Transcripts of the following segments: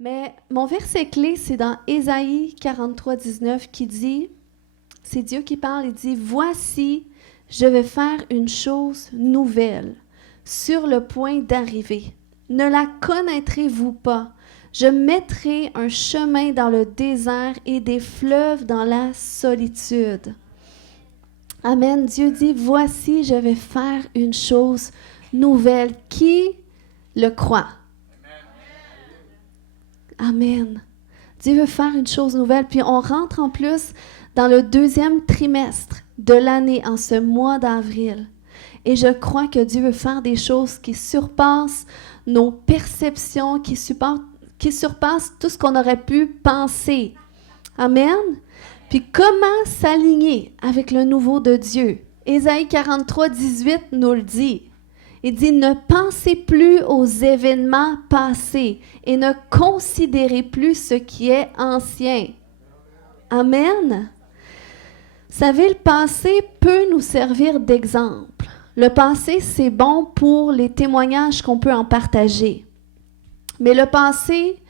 Mais mon verset clé, c'est dans Ésaïe 43, 19 qui dit, c'est Dieu qui parle, il dit, « Voici, je vais faire une chose nouvelle, sur le point d'arriver. Ne la connaîtrez-vous pas? Je mettrai un chemin dans le désert et des fleuves dans la solitude. » Amen. Dieu dit, « Voici, je vais faire une chose nouvelle. » Qui le croit? Amen. Dieu veut faire une chose nouvelle. Puis on rentre en plus dans le deuxième trimestre de l'année, en ce mois d'avril. Et je crois que Dieu veut faire des choses qui surpassent nos perceptions, qui surpassent tout ce qu'on aurait pu penser. Amen. Puis comment s'aligner avec le nouveau de Dieu? Ésaïe 43, 18 nous le dit. Il dit, « Ne pensez plus aux événements passés et ne considérez plus ce qui est ancien. » Amen. Vous savez, le passé peut nous servir d'exemple. Le passé, c'est bon pour les témoignages qu'on peut en partager. Mais le passé,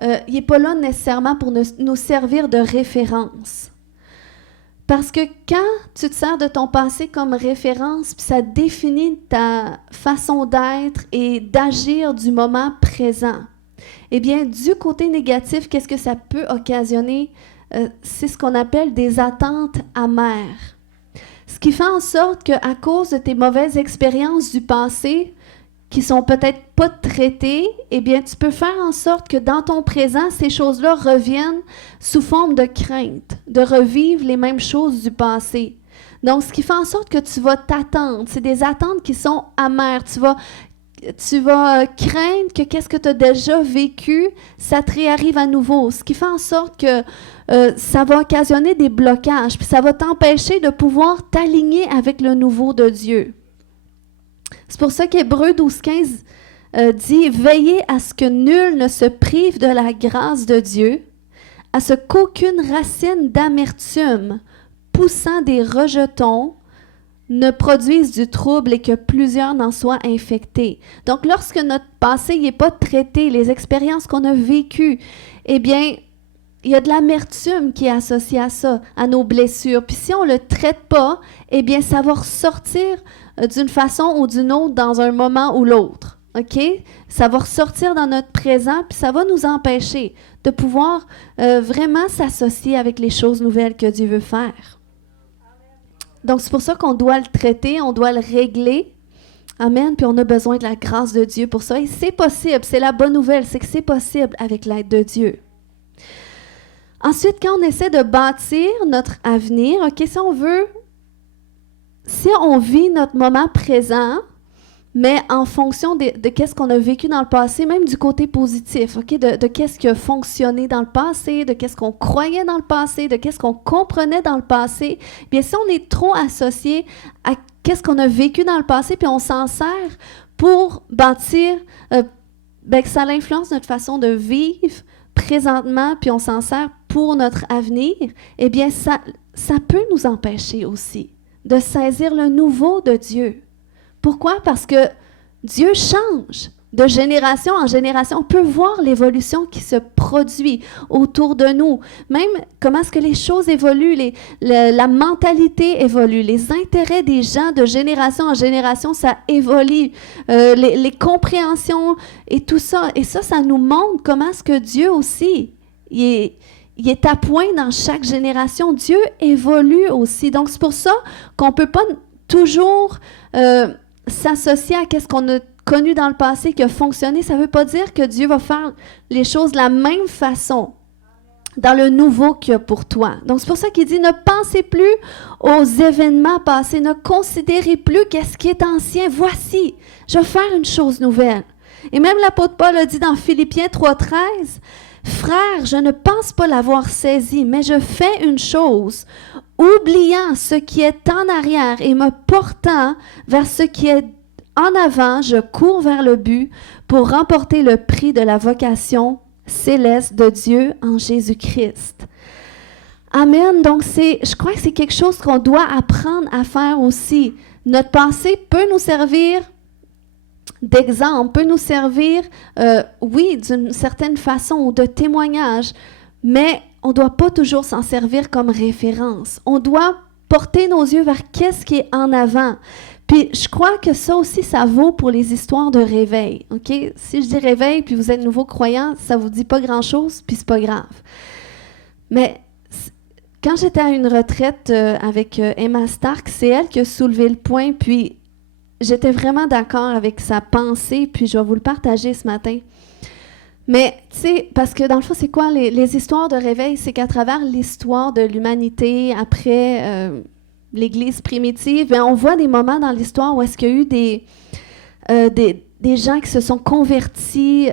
il n'est pas là nécessairement pour nous servir de référence. Parce que quand tu te sers de ton passé comme référence, puis ça définit ta façon d'être et d'agir du moment présent, eh bien, du côté négatif, qu'est-ce que ça peut occasionner? C'est ce qu'on appelle des attentes amères. Ce qui fait en sorte qu'à cause de tes mauvaises expériences du passé, qui sont peut-être pas traitées, eh bien, tu peux faire en sorte que dans ton présent, ces choses-là reviennent sous forme de crainte, de revivre les mêmes choses du passé. Donc, ce qui fait en sorte que tu vas t'attendre, c'est des attentes qui sont amères. Tu vas craindre que qu'est-ce que tu as déjà vécu, ça te réarrive à nouveau. Ce qui fait en sorte que ça va occasionner des blocages, puis ça va t'empêcher de pouvoir t'aligner avec le nouveau de Dieu. C'est pour ça qu'Hébreux 12, 15 dit « Veillez à ce que nul ne se prive de la grâce de Dieu, à ce qu'aucune racine d'amertume poussant des rejetons ne produise du trouble et que plusieurs n'en soient infectés. » Donc, lorsque notre passé n'est pas traité, les expériences qu'on a vécues, eh bien, il y a de l'amertume qui est associée à ça, à nos blessures. Puis si on ne le traite pas, eh bien, ça va ressortir d'une façon ou d'une autre dans un moment ou l'autre. OK? Ça va ressortir dans notre présent, puis ça va nous empêcher de pouvoir vraiment s'associer avec les choses nouvelles que Dieu veut faire. Donc, c'est pour ça qu'on doit le traiter, on doit le régler. Amen. Puis on a besoin de la grâce de Dieu pour ça. Et c'est possible. C'est la bonne nouvelle, c'est que c'est possible avec l'aide de Dieu. Ensuite, quand on essaie de bâtir notre avenir, OK, si on vit notre moment présent, mais en fonction de qu'est-ce qu'on a vécu dans le passé, même du côté positif, OK, de qu'est-ce qui a fonctionné dans le passé, de qu'est-ce qu'on croyait dans le passé, de qu'est-ce qu'on comprenait dans le passé, bien si on est trop associé à qu'est-ce qu'on a vécu dans le passé, puis on s'en sert pour bâtir, que ça influence notre façon de vivre présentement, puis on s'en sert pour notre avenir, eh bien, ça peut nous empêcher aussi de saisir le nouveau de Dieu. Pourquoi? Parce que Dieu change de génération en génération. On peut voir l'évolution qui se produit autour de nous. Même comment est-ce que les choses évoluent, la mentalité évolue, les intérêts des gens de génération en génération, ça évolue. Les compréhensions et tout ça. Et ça nous montre comment est-ce que Dieu aussi, il est à point dans chaque génération. Dieu évolue aussi. Donc, c'est pour ça qu'on ne peut pas toujours s'associer à ce qu'on a connu dans le passé, qui a fonctionné. Ça ne veut pas dire que Dieu va faire les choses de la même façon dans le nouveau qu'il y a pour toi. Donc, c'est pour ça qu'il dit, ne pensez plus aux événements passés, ne considérez plus qu'est-ce qui est ancien. Voici, je vais faire une chose nouvelle. Et même l'apôtre Paul a dit dans Philippiens 3,13, « Frères, je ne pense pas l'avoir saisi, mais je fais une chose, oubliant ce qui est en arrière et me portant vers ce qui est en avant, je cours vers le but pour remporter le prix de la vocation céleste de Dieu en Jésus-Christ. » Amen. Donc, je crois que c'est quelque chose qu'on doit apprendre à faire aussi. Notre passé peut nous servir d'exemple, peut nous servir, oui, d'une certaine façon, ou de témoignage, mais on ne doit pas toujours s'en servir comme référence. On doit porter nos yeux vers qu'est-ce qui est en avant. Puis je crois que ça aussi, ça vaut pour les histoires de réveil. OK? Si je dis réveil, puis vous êtes nouveau croyant, ça ne vous dit pas grand-chose, puis c'est pas grave. Mais quand j'étais à une retraite avec Emma Stark, c'est elle qui a soulevé le point, puis j'étais vraiment d'accord avec sa pensée, puis je vais vous le partager ce matin. Mais, tu sais, parce que dans le fond, c'est quoi les histoires de réveil? C'est qu'à travers l'histoire de l'humanité, après l'Église primitive, bien, on voit des moments dans l'histoire où est-ce qu'il y a eu des gens qui se sont convertis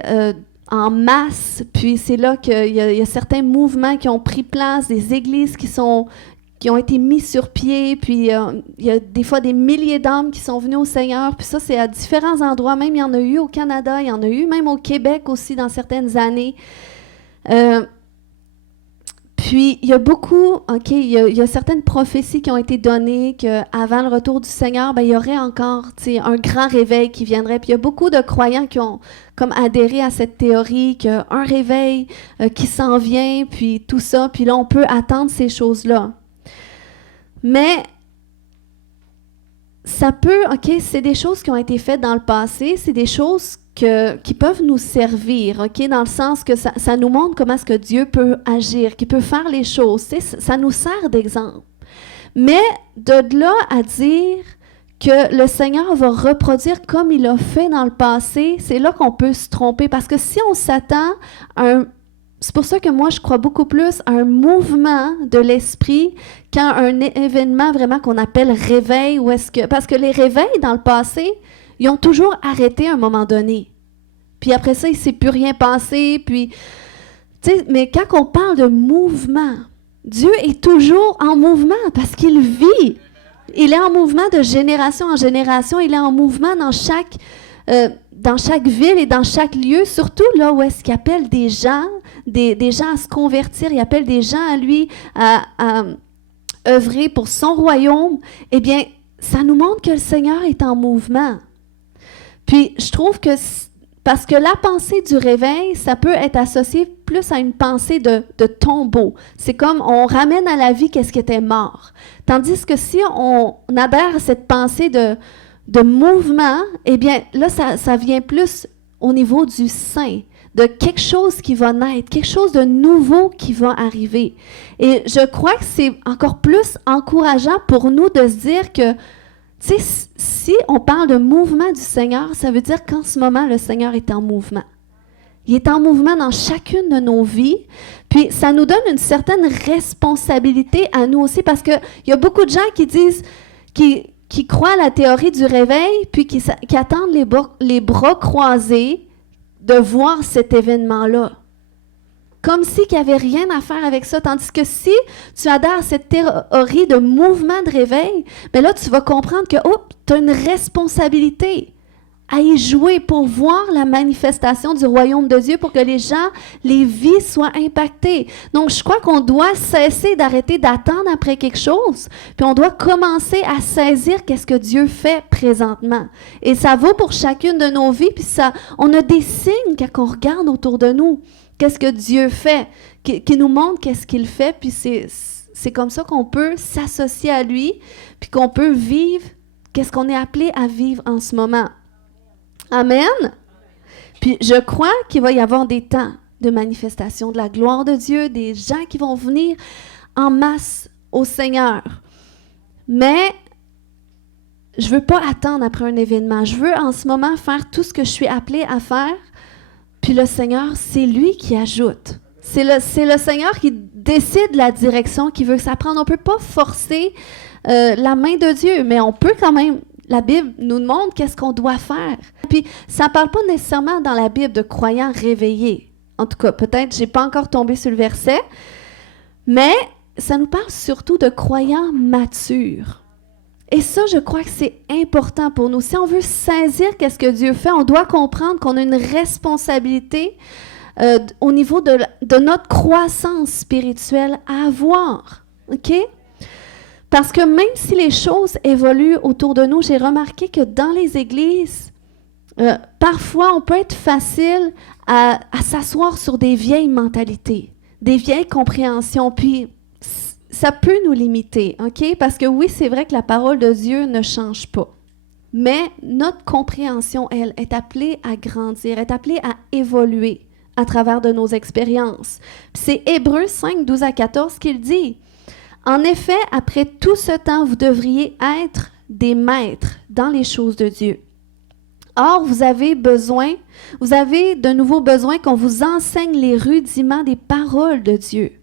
en masse, puis c'est là qu'il y a certains mouvements qui ont pris place, des églises qui ont été mis sur pied, puis il y a des fois des milliers d'âmes qui sont venues au Seigneur, puis ça, c'est à différents endroits, même il y en a eu au Canada, il y en a eu même au Québec aussi dans certaines années. Puis, il y a beaucoup, OK, il y a certaines prophéties qui ont été données qu'avant le retour du Seigneur, bien, il y aurait encore, tu sais, un grand réveil qui viendrait. Puis, il y a beaucoup de croyants qui ont comme adhéré à cette théorie qu'il y a un réveil qui s'en vient, puis tout ça. Puis là, on peut attendre ces choses-là. Mais ça peut, OK, c'est des choses qui ont été faites dans le passé, c'est des choses qui peuvent nous servir, OK, dans le sens que ça nous montre comment est-ce que Dieu peut agir, qu'il peut faire les choses, tu sais, ça nous sert d'exemple. Mais de là à dire que le Seigneur va reproduire comme il a fait dans le passé, c'est là qu'on peut se tromper, parce que si on s'attend à un... C'est pour ça que moi, je crois beaucoup plus à un mouvement de l'esprit qu'à un événement vraiment qu'on appelle réveil. Parce que les réveils, dans le passé, ils ont toujours arrêté à un moment donné. Puis après ça, il ne s'est plus rien passé. Puis, mais quand on parle de mouvement, Dieu est toujours en mouvement parce qu'il vit. Il est en mouvement de génération en génération. Il est en mouvement dans chaque ville et dans chaque lieu, surtout là où est-ce qu'il appelle des gens à se convertir, il appelle des gens à lui à œuvrer pour son royaume. Eh bien, ça nous montre que le Seigneur est en mouvement. Puis, je trouve que, parce que la pensée du réveil, ça peut être associé plus à une pensée de tombeau. C'est comme on ramène à la vie qu'est-ce qui était mort. Tandis que si on adhère à cette pensée de mouvement, eh bien, là, ça vient plus au niveau du saint, de quelque chose qui va naître, quelque chose de nouveau qui va arriver. Et je crois que c'est encore plus encourageant pour nous de se dire que, tu sais, si on parle de mouvement du Seigneur, ça veut dire qu'en ce moment, le Seigneur est en mouvement. Il est en mouvement dans chacune de nos vies. Puis, ça nous donne une certaine responsabilité à nous aussi, parce qu'il y a beaucoup de gens qui disent, qui croient à la théorie du réveil, puis qui attendent les bras croisés de voir cet événement-là. Comme si il n'y avait rien à faire avec ça. Tandis que si tu adhères à cette théorie de mouvement de réveil, bien là, tu vas comprendre que tu as une responsabilité à y jouer pour voir la manifestation du royaume de Dieu, pour que les gens, les vies soient impactées. Donc, je crois qu'on doit cesser d'arrêter d'attendre après quelque chose, puis on doit commencer à saisir qu'est-ce que Dieu fait présentement. Et ça vaut pour chacune de nos vies, puis on a des signes quand on regarde autour de nous, qu'est-ce que Dieu fait, qui nous montre qu'est-ce qu'il fait, puis c'est comme ça qu'on peut s'associer à lui, puis qu'on peut vivre qu'est-ce qu'on est appelé à vivre en ce moment. Amen. Puis je crois qu'il va y avoir des temps de manifestation de la gloire de Dieu, des gens qui vont venir en masse au Seigneur. Mais je ne veux pas attendre après un événement. Je veux en ce moment faire tout ce que je suis appelée à faire. Puis le Seigneur, c'est lui qui ajoute. C'est le Seigneur qui décide la direction qu'il veut que ça prenne. On ne peut pas forcer la main de Dieu, mais on peut quand même. La Bible nous montre qu'est-ce qu'on doit faire. Puis, ça ne parle pas nécessairement dans la Bible de croyants réveillés. En tout cas, peut-être, je n'ai pas encore tombé sur le verset. Mais ça nous parle surtout de croyants matures. Et ça, je crois que c'est important pour nous. Si on veut saisir qu'est-ce que Dieu fait, on doit comprendre qu'on a une responsabilité au niveau de notre croissance spirituelle à avoir. OK? Parce que même si les choses évoluent autour de nous, j'ai remarqué que dans les églises, Parfois, on peut être facile à s'asseoir sur des vieilles mentalités, des vieilles compréhensions, puis ça peut nous limiter, OK? Parce que oui, c'est vrai que la parole de Dieu ne change pas. Mais notre compréhension, elle, est appelée à grandir, est appelée à évoluer à travers de nos expériences. Puis c'est Hébreux 5, 12 à 14 qu'il dit. En effet, après tout ce temps, vous devriez être des maîtres dans les choses de Dieu. Or, vous avez de nouveau besoin qu'on vous enseigne les rudiments des paroles de Dieu.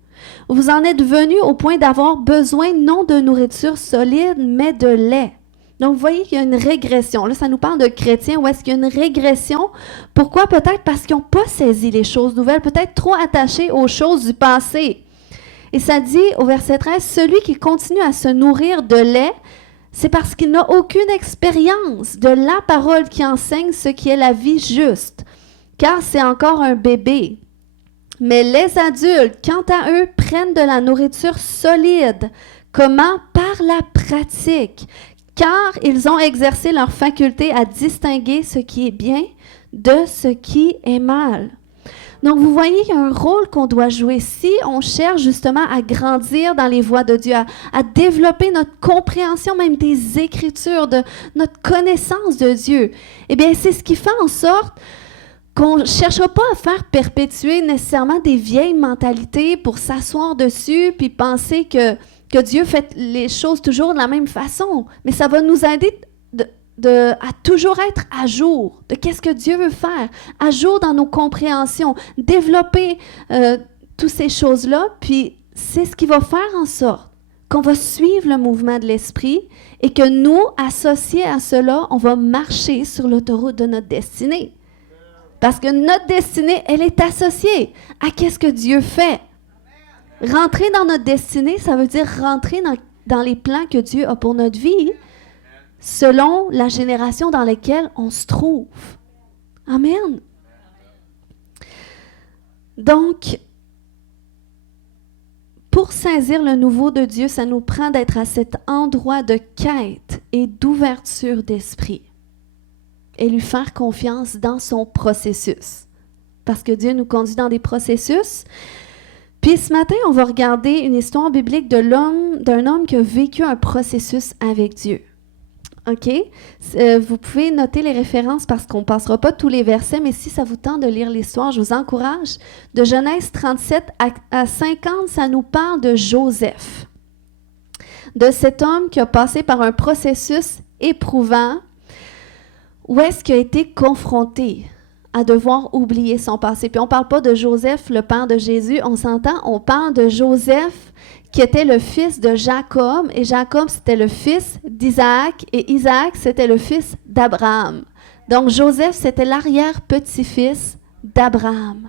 Vous en êtes venus au point d'avoir besoin non de nourriture solide, mais de lait. Donc, vous voyez qu'il y a une régression. Là, ça nous parle de chrétiens. Où est-ce qu'il y a une régression? Pourquoi? Peut-être parce qu'ils n'ont pas saisi les choses nouvelles, peut-être trop attachés aux choses du passé. Et ça dit au verset 13, « Celui qui continue à se nourrir de lait, c'est parce qu'il n'a aucune expérience de la parole qui enseigne ce qui est la vie juste, car c'est encore un bébé. Mais les adultes, quant à eux, prennent de la nourriture solide. Comment? Par la pratique, car ils ont exercé leur faculté à distinguer ce qui est bien de ce qui est mal. » Donc, vous voyez, il y a un rôle qu'on doit jouer si on cherche justement à grandir dans les voies de Dieu, à développer notre compréhension même des Écritures, de notre connaissance de Dieu. Eh bien, c'est ce qui fait en sorte qu'on ne cherchera pas à faire perpétuer nécessairement des vieilles mentalités pour s'asseoir dessus puis penser que Dieu fait les choses toujours de la même façon. Mais ça va nous aider à toujours être à jour de qu'est-ce que Dieu veut faire, à jour dans nos compréhensions, développer toutes ces choses-là, puis c'est ce qui va faire en sorte qu'on va suivre le mouvement de l'Esprit et que nous, associés à cela, on va marcher sur l'autoroute de notre destinée. Parce que notre destinée, elle est associée à qu'est-ce que Dieu fait. Rentrer dans notre destinée, ça veut dire rentrer dans les plans que Dieu a pour notre vie, selon la génération dans laquelle on se trouve. Amen. Donc, pour saisir le nouveau de Dieu, ça nous prend d'être à cet endroit de quête et d'ouverture d'esprit et lui faire confiance dans son processus. Parce que Dieu nous conduit dans des processus. Puis ce matin, on va regarder une histoire biblique d'un homme qui a vécu un processus avec Dieu. OK? Vous pouvez noter les références parce qu'on ne passera pas tous les versets, mais si ça vous tente de lire l'histoire, je vous encourage. De Genèse 37 à 50, ça nous parle de Joseph, de cet homme qui a passé par un processus éprouvant où est-ce qu'il a été confronté à devoir oublier son passé. Puis on ne parle pas de Joseph, le père de Jésus, on s'entend, on parle de Joseph qui était le fils de Jacob, et Jacob, c'était le fils d'Isaac, et Isaac, c'était le fils d'Abraham. Donc, Joseph, c'était l'arrière-petit-fils d'Abraham.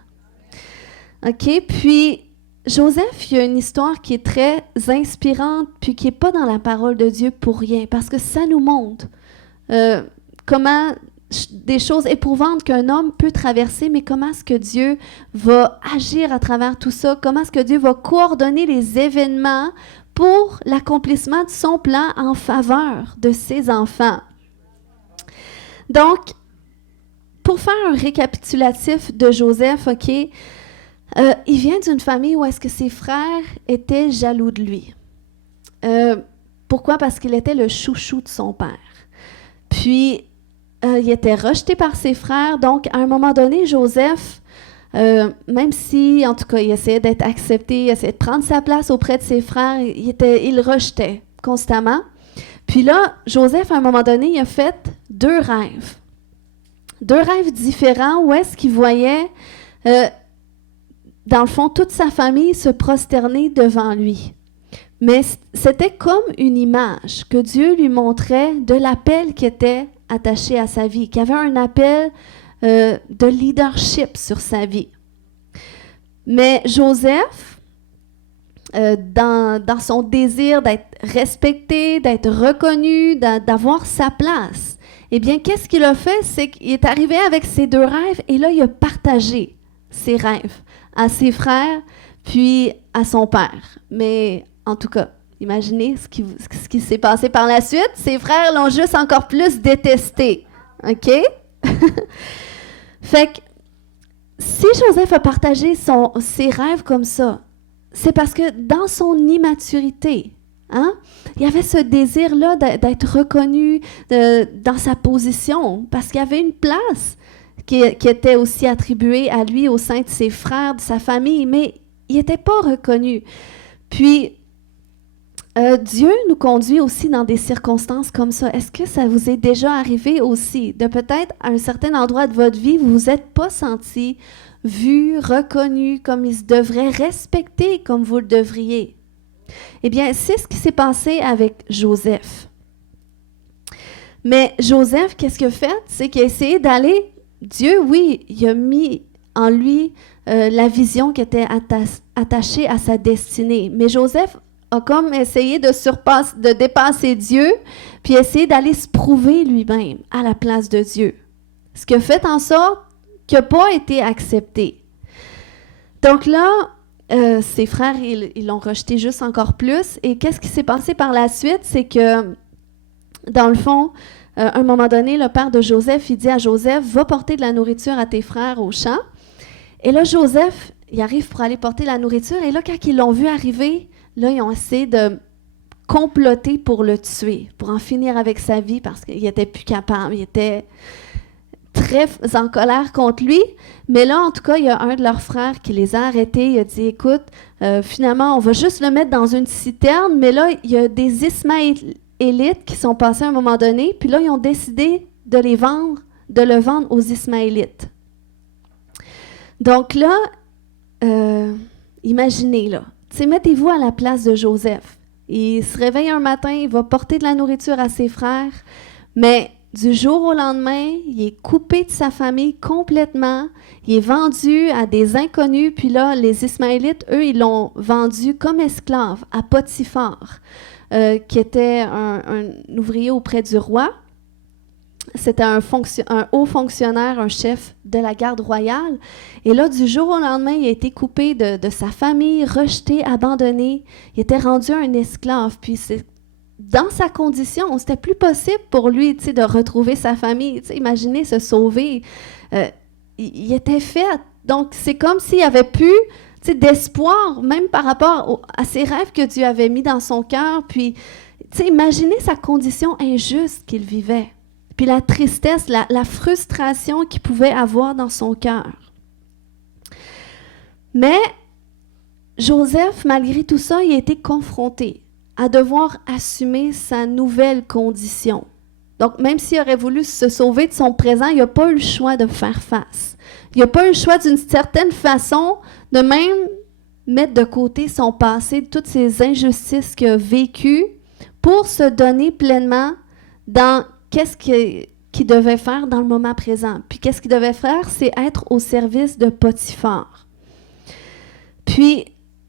OK? Puis, Joseph, il y a une histoire qui est très inspirante, puis qui n'est pas dans la parole de Dieu pour rien, parce que ça nous montre comment des choses éprouvantes qu'un homme peut traverser, mais comment est-ce que Dieu va agir à travers tout ça? Comment est-ce que Dieu va coordonner les événements pour l'accomplissement de son plan en faveur de ses enfants? Donc, pour faire un récapitulatif de Joseph, OK, il vient d'une famille où est-ce que ses frères étaient jaloux de lui. Pourquoi? Parce qu'il était le chouchou de son père. Puis, il était rejeté par ses frères. Donc, à un moment donné, Joseph, même si, en tout cas, il essayait d'être accepté, il essayait de prendre sa place auprès de ses frères, il rejetait constamment. Puis là, Joseph, à un moment donné, il a fait deux rêves. Deux rêves différents où est-ce qu'il voyait, dans le fond, toute sa famille se prosterner devant lui. Mais c'était comme une image que Dieu lui montrait de l'appel qui était attaché à sa vie, qui avait un appel de leadership sur sa vie. Mais Joseph, dans son désir d'être respecté, d'être reconnu, d'avoir sa place, eh bien, qu'est-ce qu'il a fait? C'est qu'il est arrivé avec ses deux rêves et là, il a partagé ses rêves à ses frères, puis à son père. Mais en tout cas, imaginez ce qui s'est passé par la suite. Ses frères l'ont juste encore plus détesté. OK? Fait que si Joseph a partagé ses rêves comme ça, c'est parce que dans son immaturité, il y avait ce désir-là d'être reconnu dans sa position, parce qu'il y avait une place qui était aussi attribuée à lui au sein de ses frères, de sa famille, mais il n'était pas reconnu. Puis, Dieu nous conduit aussi dans des circonstances comme ça. Est-ce que ça vous est déjà arrivé aussi, de peut-être à un certain endroit de votre vie, vous ne vous êtes pas senti vu, reconnu comme il se devrait, respecté comme vous le devriez? Eh bien, c'est ce qui s'est passé avec Joseph. Mais Joseph, qu'est-ce qu'il a fait? C'est qu'il a essayé d'aller... Dieu, oui, il a mis en lui la vision qui était attachée à sa destinée. Mais Joseph a comme essayé de dépasser Dieu, puis essayer d'aller se prouver lui-même à la place de Dieu. Ce qui a fait en sorte qu'il n'a pas été accepté. Donc là, ses frères, ils l'ont rejeté juste encore plus. Et qu'est-ce qui s'est passé par la suite? C'est que, dans le fond, à un moment donné, le père de Joseph, il dit à Joseph, « Va porter de la nourriture à tes frères au champ. » Et là, Joseph, il arrive pour aller porter la nourriture. Et là, quand ils l'ont vu arriver, là, ils ont essayé de comploter pour le tuer, pour en finir avec sa vie, parce qu'il n'était plus capable. Il était très en colère contre lui. Mais là, en tout cas, il y a un de leurs frères qui les a arrêtés. Il a dit, « Écoute, finalement, on va juste le mettre dans une citerne. » Mais là, il y a des Ismaélites qui sont passés à un moment donné. Puis là, ils ont décidé de le vendre aux Ismaélites. Donc là, imaginez, là. Mettez-vous à la place de Joseph. Il se réveille un matin, il va porter de la nourriture à ses frères, mais du jour au lendemain, il est coupé de sa famille complètement, il est vendu à des inconnus, puis là, les Ismaélites, eux, ils l'ont vendu comme esclave à Potiphar, qui était un ouvrier auprès du roi. C'était un haut fonctionnaire, un chef de la garde royale. Et là, du jour au lendemain, il a été coupé de sa famille, rejeté, abandonné. Il était rendu un esclave. Puis dans sa condition, c'était plus possible pour lui de retrouver sa famille. Imaginez se sauver. Il était fait. Donc, c'est comme s'il n'y avait plus d'espoir, même par rapport à ses rêves que Dieu avait mis dans son cœur. Puis, imaginez sa condition injuste qu'il vivait. Puis la tristesse, la frustration qu'il pouvait avoir dans son cœur. Mais Joseph, malgré tout ça, il a été confronté à devoir assumer sa nouvelle condition. Donc, même s'il aurait voulu se sauver de son présent, il n'a pas eu le choix de faire face. Il n'a pas eu le choix, d'une certaine façon, de même mettre de côté son passé, toutes ces injustices qu'il a vécues, pour se donner pleinement dans qu'est-ce qu'il devait faire dans le moment présent. Puis qu'est-ce qu'il devait faire? C'est être au service de Potiphar. Puis,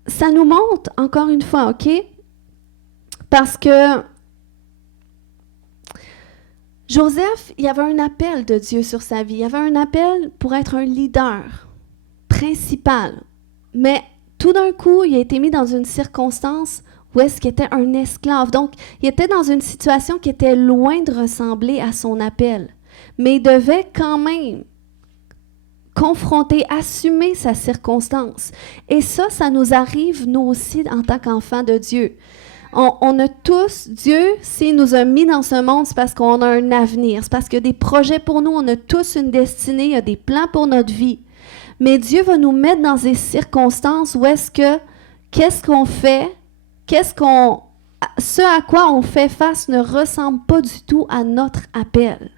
ça nous montre, encore une fois, OK? Parce que Joseph, il y avait un appel de Dieu sur sa vie. Il y avait un appel pour être un leader principal. Mais tout d'un coup, il a été mis dans une circonstance où est-ce qu'il était un esclave. Donc, il était dans une situation qui était loin de ressembler à son appel. Mais il devait quand même confronter, assumer sa circonstance. Et ça nous arrive, nous aussi, en tant qu'enfants de Dieu. On a tous, Dieu, s'il nous a mis dans ce monde, c'est parce qu'on a un avenir. C'est parce qu'il y a des projets pour nous. On a tous une destinée. Il y a des plans pour notre vie. Mais Dieu va nous mettre dans des circonstances où qu'est-ce qu'on fait? Ce à quoi on fait face ne ressemble pas du tout à notre appel.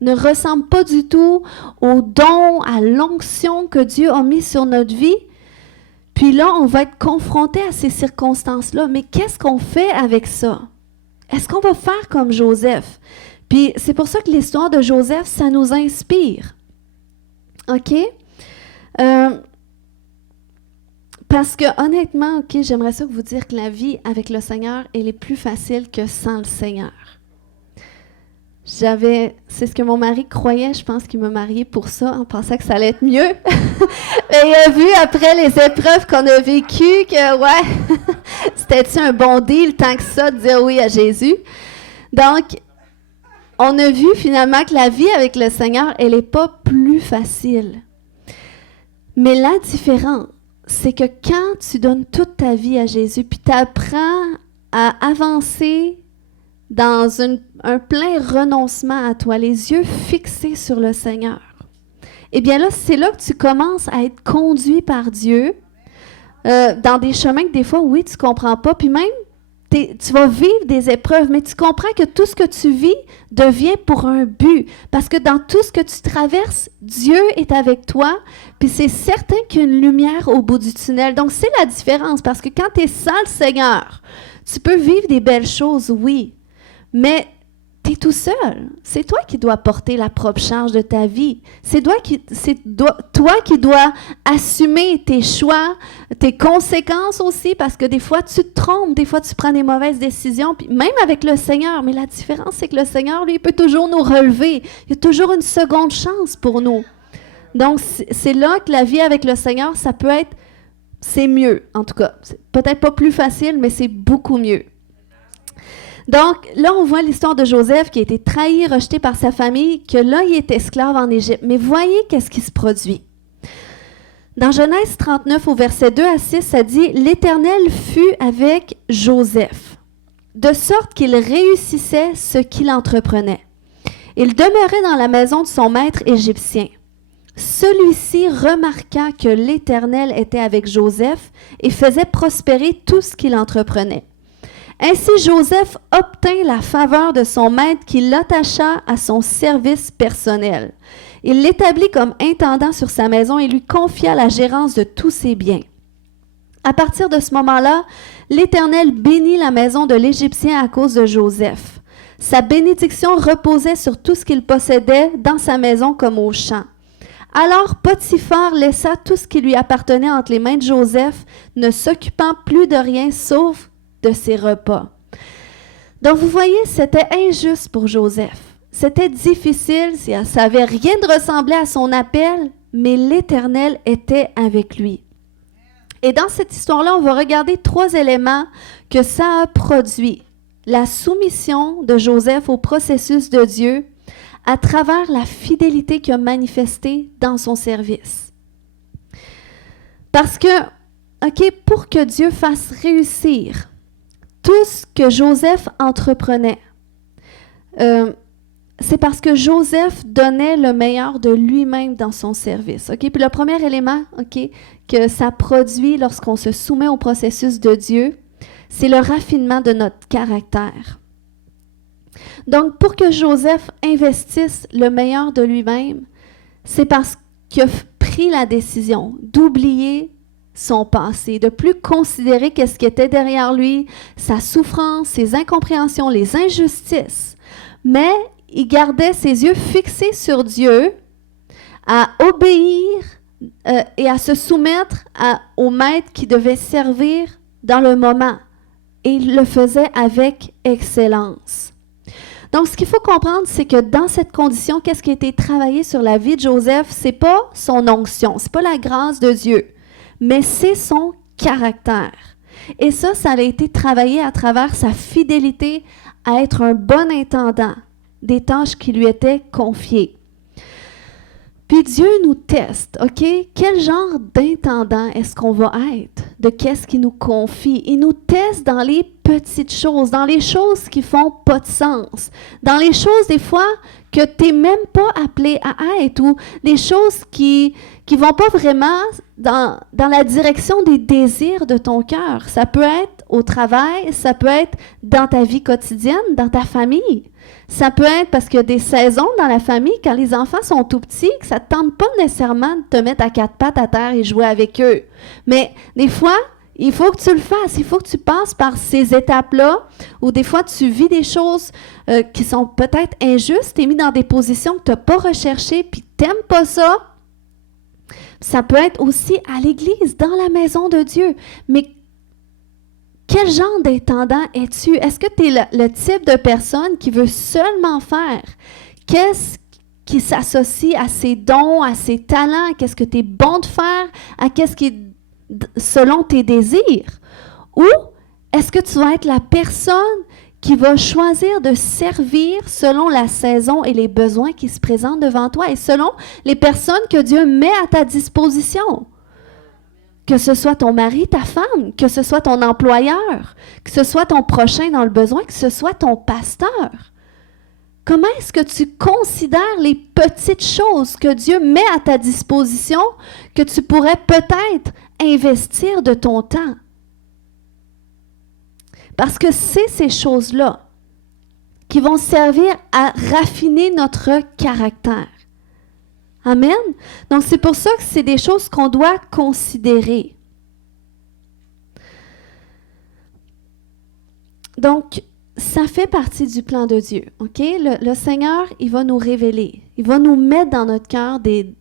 Ne ressemble pas du tout au don, à l'onction que Dieu a mis sur notre vie. Puis là, on va être confronté à ces circonstances-là. Mais qu'est-ce qu'on fait avec ça? Est-ce qu'on va faire comme Joseph? Puis c'est pour ça que l'histoire de Joseph, ça nous inspire. OK? Parce que honnêtement, OK, j'aimerais ça vous dire que la vie avec le Seigneur, elle est plus facile que sans le Seigneur. C'est ce que mon mari croyait, je pense qu'il m'a mariée pour ça, en pensant que ça allait être mieux. Mais il a vu après les épreuves qu'on a vécues que, ouais, c'était-tu un bon deal tant que ça de dire oui à Jésus? Donc, on a vu finalement que la vie avec le Seigneur, elle n'est pas plus facile. Mais la différence, c'est que quand tu donnes toute ta vie à Jésus, puis tu apprends à avancer dans un plein renoncement à toi, les yeux fixés sur le Seigneur, eh bien là, c'est là que tu commences à être conduit par Dieu dans des chemins que des fois, oui, tu ne comprends pas, puis même, tu vas vivre des épreuves, mais tu comprends que tout ce que tu vis devient pour un but. Parce que dans tout ce que tu traverses, Dieu est avec toi, puis c'est certain qu'il y a une lumière au bout du tunnel. Donc, c'est la différence, parce que quand tu es sans le Seigneur, tu peux vivre des belles choses, oui, mais tu es tout seul. C'est toi qui dois porter la propre charge de ta vie. C'est toi qui dois assumer tes choix, tes conséquences aussi, parce que des fois, tu te trompes, des fois, tu prends des mauvaises décisions, puis même avec le Seigneur. Mais la différence, c'est que le Seigneur, lui, il peut toujours nous relever. Il y a toujours une seconde chance pour nous. Donc, c'est là que la vie avec le Seigneur, ça peut être, c'est mieux, en tout cas. C'est peut-être pas plus facile, mais c'est beaucoup mieux. Donc, là, on voit l'histoire de Joseph qui a été trahi, rejeté par sa famille, que là, il est esclave en Égypte. Mais voyez qu'est-ce qui se produit. Dans Genèse 39, au verset 2 à 6, ça dit « L'Éternel fut avec Joseph, de sorte qu'il réussissait ce qu'il entreprenait. Il demeurait dans la maison de son maître égyptien. Celui-ci remarqua que l'Éternel était avec Joseph et faisait prospérer tout ce qu'il entreprenait. Ainsi, Joseph obtint la faveur de son maître qui l'attacha à son service personnel. Il l'établit comme intendant sur sa maison et lui confia la gérance de tous ses biens. À partir de ce moment-là, l'Éternel bénit la maison de l'Égyptien à cause de Joseph. Sa bénédiction reposait sur tout ce qu'il possédait dans sa maison comme au champ. Alors Potiphar laissa tout ce qui lui appartenait entre les mains de Joseph, ne s'occupant plus de rien sauf de ses repas. Donc, vous voyez, c'était injuste pour Joseph. C'était difficile, ça n'avait rien de ressembler à son appel, mais l'Éternel était avec lui. Et dans cette histoire-là, on va regarder 3 éléments que ça a produit. La soumission de Joseph au processus de Dieu à travers la fidélité qu'il a manifestée dans son service. Parce que, pour que Dieu fasse réussir tout ce que Joseph entreprenait, c'est parce que Joseph donnait le meilleur de lui-même dans son service. Puis le premier élément que ça produit lorsqu'on se soumet au processus de Dieu, c'est le raffinement de notre caractère. Donc, pour que Joseph investisse le meilleur de lui-même, c'est parce qu'il a pris la décision d'oublier son passé, de plus considérer qu'est-ce qui était derrière lui, sa souffrance, ses incompréhensions, les injustices. Mais il gardait ses yeux fixés sur Dieu, à obéir et à se soumettre au maître qui devait servir dans le moment. Et il le faisait avec excellence. Donc, ce qu'il faut comprendre, c'est que dans cette condition, qu'est-ce qui a été travaillé sur la vie de Joseph? C'est pas son onction, c'est pas la grâce de Dieu, mais c'est son caractère. Et ça a été travaillé à travers sa fidélité à être un bon intendant des tâches qui lui étaient confiées. Puis Dieu nous teste, Quel genre d'intendant est-ce qu'on va être? De qu'est-ce qu'il nous confie? Il nous teste dans les petites choses, dans les choses qui font pas de sens, dans les choses des fois que tu n'es même pas appelé à être, ou des choses qui vont pas vraiment dans la direction des désirs de ton cœur. Ça peut être au travail, ça peut être dans ta vie quotidienne, dans ta famille. Ça peut être parce qu'il y a des saisons dans la famille, quand les enfants sont tout petits, que ça ne te tente pas nécessairement de te mettre à 4 pattes à terre et jouer avec eux. Mais des fois, il faut que tu le fasses, il faut que tu passes par ces étapes-là, où des fois tu vis des choses qui sont peut-être injustes, tu es mis dans des positions que tu n'as pas recherchées, puis tu n'aimes pas ça. Ça peut être aussi à l'église, dans la maison de Dieu. Mais quel genre d'intendant es-tu? Est-ce que tu es le type de personne qui veut seulement faire qu'est-ce qui s'associe à ses dons, à ses talents, qu'est-ce que tu es bon de faire, à qu'est-ce qui est selon tes désirs? Ou est-ce que tu vas être la personne qui va choisir de servir selon la saison et les besoins qui se présentent devant toi et selon les personnes que Dieu met à ta disposition. Que ce soit ton mari, ta femme, que ce soit ton employeur, que ce soit ton prochain dans le besoin, que ce soit ton pasteur. Comment est-ce que tu considères les petites choses que Dieu met à ta disposition que tu pourrais peut-être investir de ton temps? Parce que c'est ces choses-là qui vont servir à raffiner notre caractère. Amen? Donc, c'est pour ça que c'est des choses qu'on doit considérer. Donc, ça fait partie du plan de Dieu, OK? Le Seigneur, il va nous révéler. Il va nous mettre dans notre cœur des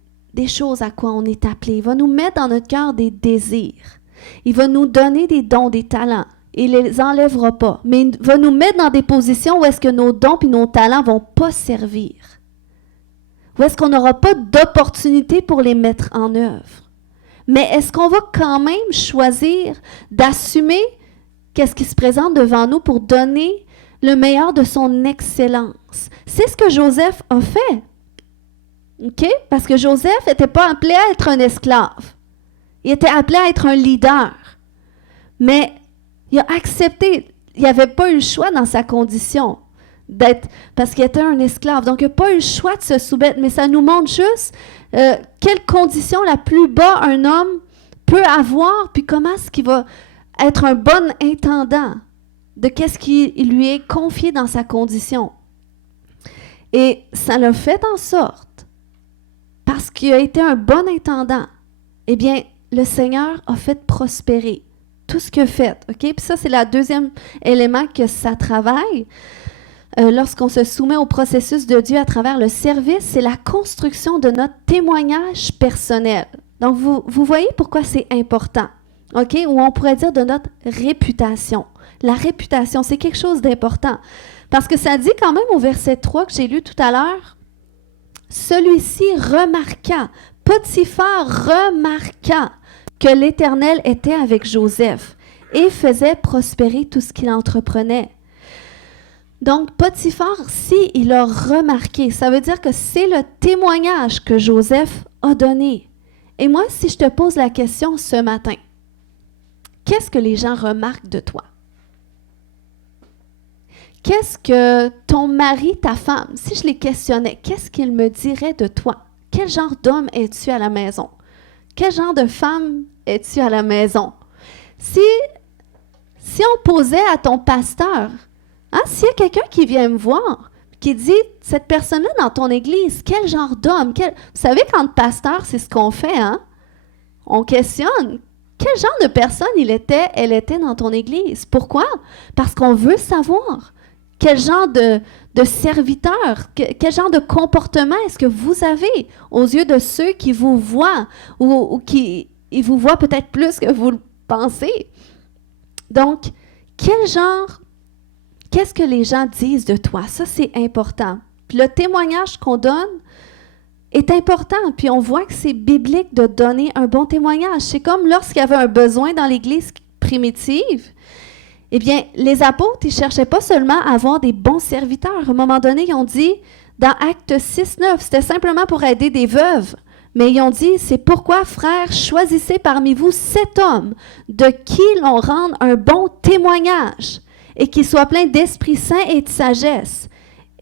choses à quoi on est appelé. Il va nous mettre dans notre cœur des désirs. Il va nous donner des dons, des talents. Il ne les enlèvera pas. Mais il va nous mettre dans des positions où est-ce que nos dons et nos talents ne vont pas servir. Où est-ce qu'on n'aura pas d'opportunité pour les mettre en œuvre. Mais est-ce qu'on va quand même choisir d'assumer qu'est-ce qui se présente devant nous pour donner le meilleur de son excellence? C'est ce que Joseph a fait. OK? Parce que Joseph n'était pas appelé à être un esclave. Il était appelé à être un leader. Mais il a accepté. Il n'avait pas eu le choix dans sa condition d'être, parce qu'il était un esclave. Donc, il n'a pas eu le choix de se soumettre. Mais ça nous montre juste quelle condition la plus bas un homme peut avoir, puis comment est-ce qu'il va être un bon intendant de qu'est-ce qui lui est confié dans sa condition. Et ça l'a fait en sorte, parce qu'il a été un bon intendant, eh bien, le Seigneur a fait prospérer tout ce qu'il a fait. OK? Puis ça, c'est le deuxième élément que ça travaille. Lorsqu'on se soumet au processus de Dieu à travers le service, c'est la construction de notre témoignage personnel. Donc, vous voyez pourquoi c'est important. OK? Ou on pourrait dire de notre réputation. La réputation, c'est quelque chose d'important. Parce que ça dit quand même au verset 3 que j'ai lu tout à l'heure, « Celui-ci remarqua, Potiphar remarqua que l'Éternel était avec Joseph et faisait prospérer tout ce qu'il entreprenait. » Donc, Potiphar, il a remarqué, ça veut dire que c'est le témoignage que Joseph a donné. Et moi, si je te pose la question ce matin, qu'est-ce que les gens remarquent de toi? Qu'est-ce que ton mari, ta femme, si je les questionnais, qu'est-ce qu'ils me diraient de toi? Quel genre d'homme es-tu à la maison? Quel genre de femme es-tu à la maison? Si on posait à ton pasteur, s'il y a quelqu'un qui vient me voir, qui dit, cette personne-là dans ton église, quel genre d'homme? Vous savez, quand le pasteur, c'est ce qu'on fait, hein? On questionne. Quel genre de personne elle était dans ton église? Pourquoi? Parce qu'on veut savoir quel genre de serviteur, quel genre de comportement est-ce que vous avez aux yeux de ceux qui vous voient ou qui ils vous voient peut-être plus que vous le pensez. Donc, qu'est-ce que les gens disent de toi? Ça, c'est important. Puis le témoignage qu'on donne est important. Puis on voit que c'est biblique de donner un bon témoignage. C'est comme lorsqu'il y avait un besoin dans l'Église primitive, eh bien, les apôtres, ils ne cherchaient pas seulement à avoir des bons serviteurs. À un moment donné, ils ont dit, dans Actes 6-9, c'était simplement pour aider des veuves. Mais ils ont dit, c'est pourquoi, frères, choisissez parmi vous 7 hommes de qui l'on rende un bon témoignage et qui soit plein d'Esprit Saint et de sagesse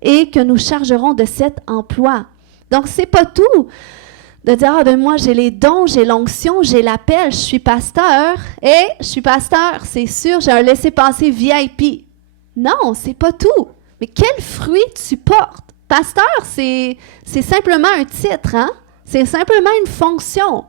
et que nous chargerons de cet emploi. Donc, c'est pas tout de dire, moi, j'ai les dons, j'ai l'onction, j'ai l'appel, je suis pasteur. Et je suis pasteur, c'est sûr, j'ai un laissez-passer VIP. Non, c'est pas tout. Mais quel fruit tu portes? Pasteur, c'est simplement un titre, hein? C'est simplement une fonction.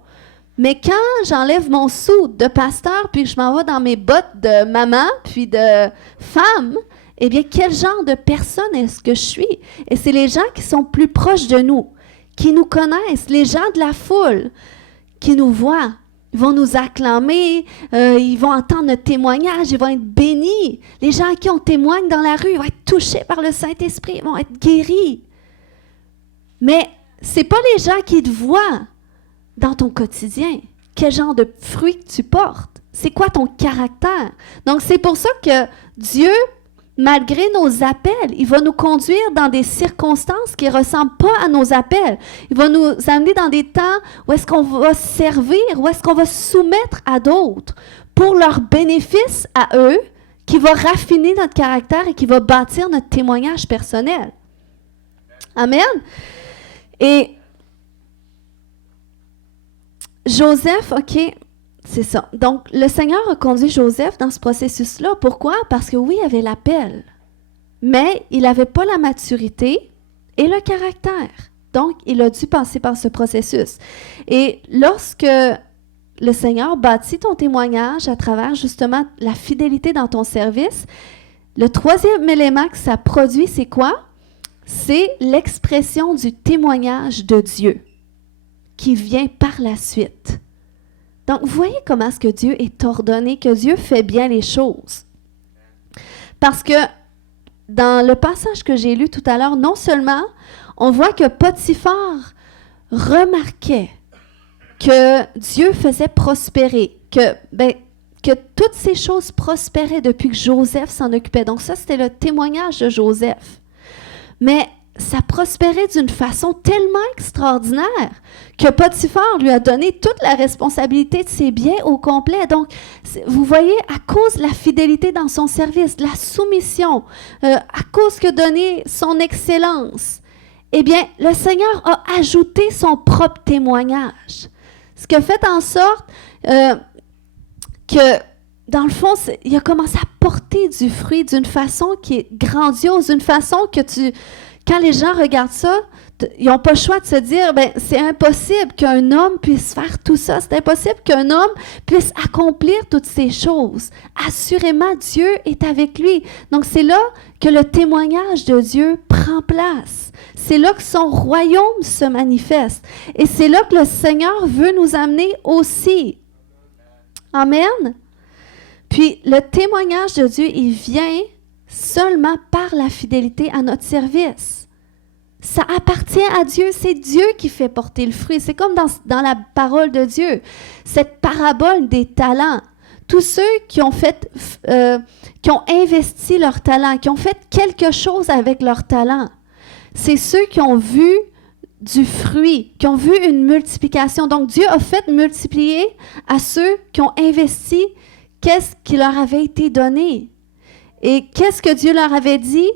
Mais quand j'enlève mon soude de pasteur, puis je m'en vais dans mes bottes de maman, puis de femme, eh bien, quel genre de personne est-ce que je suis? Et c'est les gens qui sont plus proches de nous, qui nous connaissent, les gens de la foule, qui nous voient. Ils vont nous acclamer, ils vont entendre notre témoignage, ils vont être bénis. Les gens à qui on témoigne dans la rue vont être touchés par le Saint-Esprit, ils vont être guéris. Mais ce n'est pas les gens qui te voient dans ton quotidien. Quel genre de fruits tu portes? C'est quoi ton caractère? Donc, c'est pour ça que Dieu malgré nos appels. Il va nous conduire dans des circonstances qui ne ressemblent pas à nos appels. Il va nous amener dans des temps où est-ce qu'on va servir, où est-ce qu'on va se soumettre à d'autres pour leur bénéfice à eux, qui va raffiner notre caractère et qui va bâtir notre témoignage personnel. Amen. Et Joseph, OK, c'est ça. Donc, le Seigneur a conduit Joseph dans ce processus-là. Pourquoi? Parce que oui, il avait l'appel, mais il n'avait pas la maturité et le caractère. Donc, il a dû passer par ce processus. Et lorsque le Seigneur bâtit ton témoignage à travers justement la fidélité dans ton service, le troisième élément que ça produit, c'est quoi? C'est l'expression du témoignage de Dieu qui vient par la suite. Donc, vous voyez comment est-ce que Dieu est ordonné, que Dieu fait bien les choses. Parce que dans le passage que j'ai lu tout à l'heure, non seulement on voit que Potiphar remarquait que Dieu faisait prospérer, que toutes ces choses prospéraient depuis que Joseph s'en occupait. Donc ça, c'était le témoignage de Joseph. Mais ça prospérait d'une façon tellement extraordinaire que Potiphar lui a donné toute la responsabilité de ses biens au complet. Donc, vous voyez, à cause de la fidélité dans son service, de la soumission, à cause que donnait son excellence, eh bien, le Seigneur a ajouté son propre témoignage. Ce qui a fait en sorte que, dans le fond, il a commencé à porter du fruit d'une façon qui est grandiose, d'une façon que quand les gens regardent ça, ils n'ont pas le choix de se dire, c'est impossible qu'un homme puisse faire tout ça. C'est impossible qu'un homme puisse accomplir toutes ces choses. Assurément, Dieu est avec lui. Donc, c'est là que le témoignage de Dieu prend place. C'est là que son royaume se manifeste. Et c'est là que le Seigneur veut nous amener aussi. Amen. Puis, le témoignage de Dieu, il vient seulement par la fidélité à notre service. Ça appartient à Dieu, c'est Dieu qui fait porter le fruit. C'est comme dans la parole de Dieu, cette parabole des talents. Tous ceux qui ont investi leur talent, qui ont fait quelque chose avec leur talent, c'est ceux qui ont vu du fruit, qui ont vu une multiplication. Donc Dieu a fait multiplier à ceux qui ont investi qu'est-ce qui leur avait été donné. Et qu'est-ce que Dieu leur avait dit?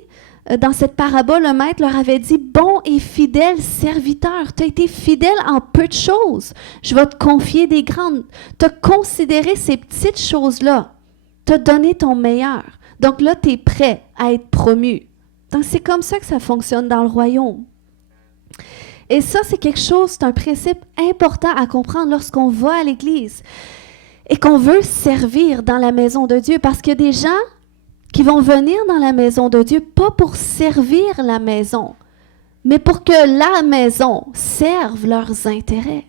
Dans cette parabole, le maître leur avait dit, « Bon et fidèle serviteur, tu as été fidèle en peu de choses. Je vais te confier des grandes. Tu as considéré ces petites choses-là. Tu as donné ton meilleur. Donc là, tu es prêt à être promu. » Donc c'est comme ça que ça fonctionne dans le royaume. Et ça, c'est quelque chose, c'est un principe important à comprendre lorsqu'on va à l'Église et qu'on veut servir dans la maison de Dieu. Parce qu'il y a des gens qui vont venir dans la maison de Dieu, pas pour servir la maison, mais pour que la maison serve leurs intérêts.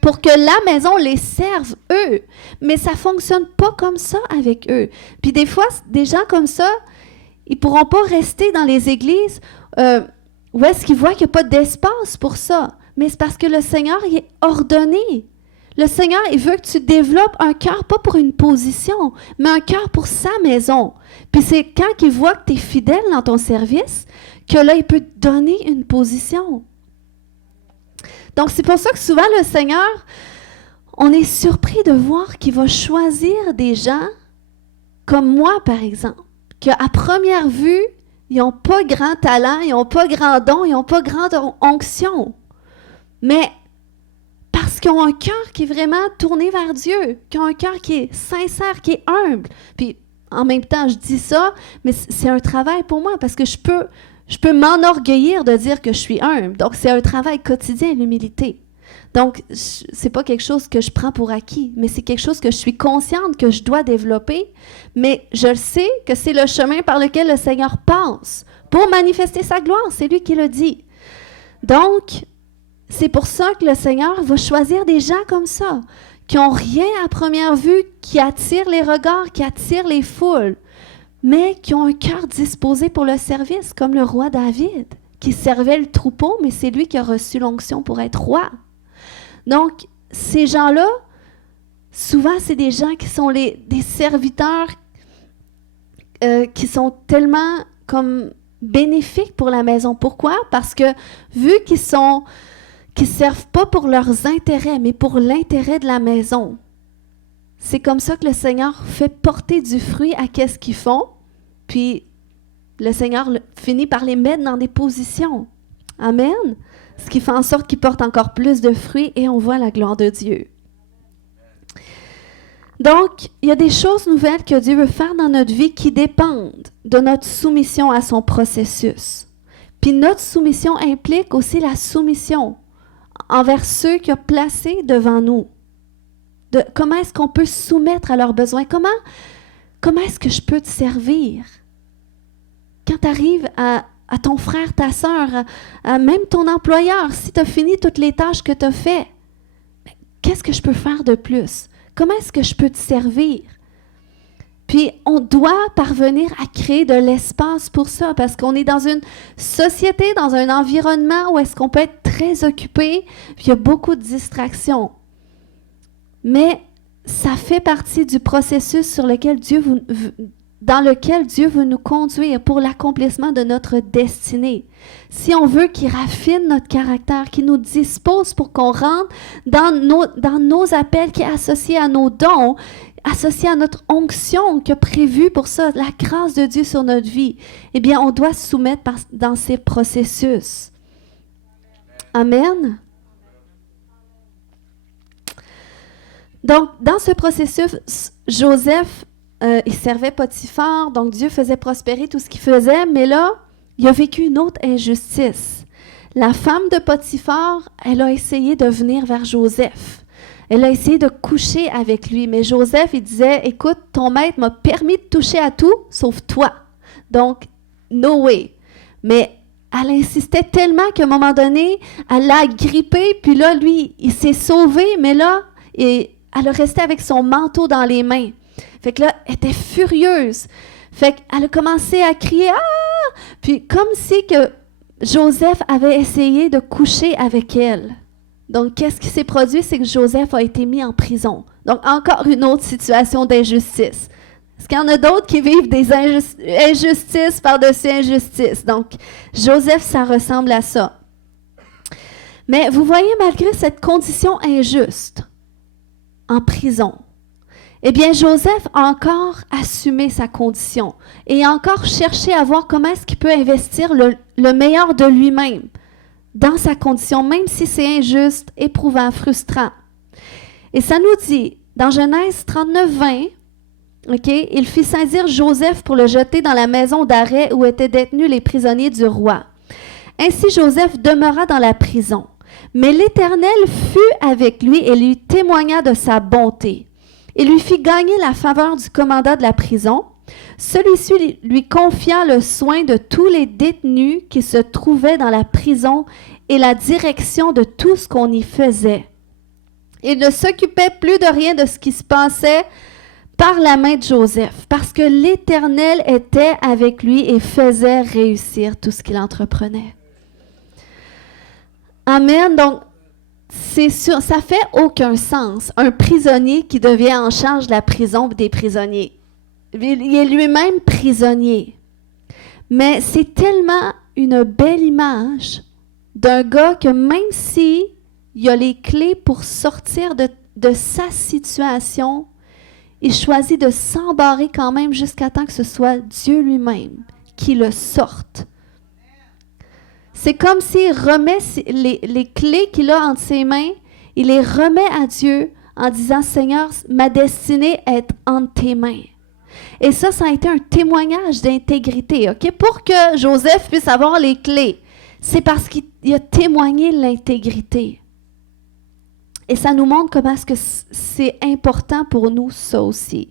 Pour que la maison les serve eux. Mais ça ne fonctionne pas comme ça avec eux. Puis des fois, des gens comme ça, ils ne pourront pas rester dans les églises où est-ce qu'ils voient qu'il n'y a pas d'espace pour ça. Mais c'est parce que le Seigneur il est ordonné. Le Seigneur, il veut que tu développes un cœur, pas pour une position, mais un cœur pour sa maison. Puis c'est quand il voit que tu es fidèle dans ton service, que là, il peut te donner une position. Donc, c'est pour ça que souvent, le Seigneur, on est surpris de voir qu'il va choisir des gens, comme moi, par exemple, qu'à première vue, ils n'ont pas grand talent, ils n'ont pas grand don, ils n'ont pas grande onction. Mais parce qu'ils ont un cœur qui est vraiment tourné vers Dieu, qui ont un cœur qui est sincère, qui est humble. Puis, en même temps, je dis ça, mais c'est un travail pour moi parce que je peux m'enorgueillir de dire que je suis humble. Donc, c'est un travail quotidien, l'humilité. Donc, c'est pas quelque chose que je prends pour acquis, mais c'est quelque chose que je suis consciente que je dois développer, mais je sais que c'est le chemin par lequel le Seigneur passe pour manifester sa gloire. C'est lui qui le dit. Donc, c'est pour ça que le Seigneur va choisir des gens comme ça, qui n'ont rien à première vue, qui attirent les regards, qui attirent les foules, mais qui ont un cœur disposé pour le service, comme le roi David, qui servait le troupeau, mais c'est lui qui a reçu l'onction pour être roi. Donc, ces gens-là, souvent, c'est des gens qui sont des serviteurs qui sont tellement comme bénéfiques pour la maison. Pourquoi? Parce que vu qu'ils servent pas pour leurs intérêts, mais pour l'intérêt de la maison, c'est comme ça que le Seigneur fait porter du fruit à qu'est-ce qu'ils font, puis le Seigneur finit par les mettre dans des positions. Amen. Ce qui fait en sorte qu'ils portent encore plus de fruits et on voit la gloire de Dieu. Donc, il y a des choses nouvelles que Dieu veut faire dans notre vie qui dépendent de notre soumission à son processus. Puis notre soumission implique aussi la soumission envers ceux qu'il a placés devant nous. Comment est-ce qu'on peut soumettre à leurs besoins? Comment est-ce que je peux te servir? Quand tu arrives à ton frère, ta soeur, à même ton employeur, si tu as fini toutes les tâches que tu as faites, qu'est-ce que je peux faire de plus? Comment est-ce que je peux te servir? Puis, on doit parvenir à créer de l'espace pour ça parce qu'on est dans une société, dans un environnement où est-ce qu'on peut être très occupé, puis il y a beaucoup de distractions. Mais ça fait partie du processus dans lequel Dieu veut nous conduire pour l'accomplissement de notre destinée. Si on veut qu'il raffine notre caractère, qu'il nous dispose pour qu'on rentre dans nos appels qui est associé à nos dons, associé à notre onction qui est prévue pour ça, la grâce de Dieu sur notre vie, eh bien, on doit se soumettre dans ces processus. Amen. Donc, dans ce processus, Joseph, il servait Potiphar, donc Dieu faisait prospérer tout ce qu'il faisait, mais là, il a vécu une autre injustice. La femme de Potiphar, elle a essayé de venir vers Joseph. Elle a essayé de coucher avec lui, mais Joseph, il disait, écoute, ton maître m'a permis de toucher à tout, sauf toi. Donc, no way. Mais elle insistait tellement qu'à un moment donné, elle l'a agrippé, puis là, lui, il s'est sauvé, mais là, elle a resté avec son manteau dans les mains. Fait que là, elle était furieuse. Fait qu'elle a commencé à crier « Ah! » Puis comme si que Joseph avait essayé de coucher avec elle. Donc, qu'est-ce qui s'est produit? C'est que Joseph a été mis en prison. Donc, encore une autre situation d'injustice. Est-ce qu'il y en a d'autres qui vivent des injustices par-dessus injustices? Donc, Joseph, ça ressemble à ça. Mais vous voyez, malgré cette condition injuste, en prison, eh bien, Joseph a encore assumé sa condition et a encore cherché à voir comment est-ce qu'il peut investir le meilleur de lui-même dans sa condition, même si c'est injuste, éprouvant, frustrant. Et ça nous dit, dans Genèse 39, 20, okay, il fit saisir Joseph pour le jeter dans la maison d'arrêt où étaient détenus les prisonniers du roi. Ainsi, Joseph demeura dans la prison. Mais l'Éternel fut avec lui et lui témoigna de sa bonté. Il lui fit gagner la faveur du commandant de la prison. Celui-ci lui confia le soin de tous les détenus qui se trouvaient dans la prison et la direction de tout ce qu'on y faisait. Il ne s'occupait plus de rien de ce qui se passait par la main de Joseph, parce que l'Éternel était avec lui et faisait réussir tout ce qu'il entreprenait. Amen. Donc, c'est sûr, ça fait aucun sens. Un prisonnier qui devient en charge de la prison des prisonniers. Il est lui-même prisonnier. Mais c'est tellement une belle image d'un gars que même si il a les clés pour sortir de sa situation, il choisit de s'embarrer quand même jusqu'à temps que ce soit Dieu lui-même qui le sorte. C'est comme s'il remet les clés qu'il a entre ses mains, il les remet à Dieu en disant « Seigneur, ma destinée est entre tes mains ». Et ça a été un témoignage d'intégrité, ok? Pour que Joseph puisse avoir les clés, c'est parce qu'il a témoigné l'intégrité. Et ça nous montre comment est-ce que c'est important pour nous, ça aussi.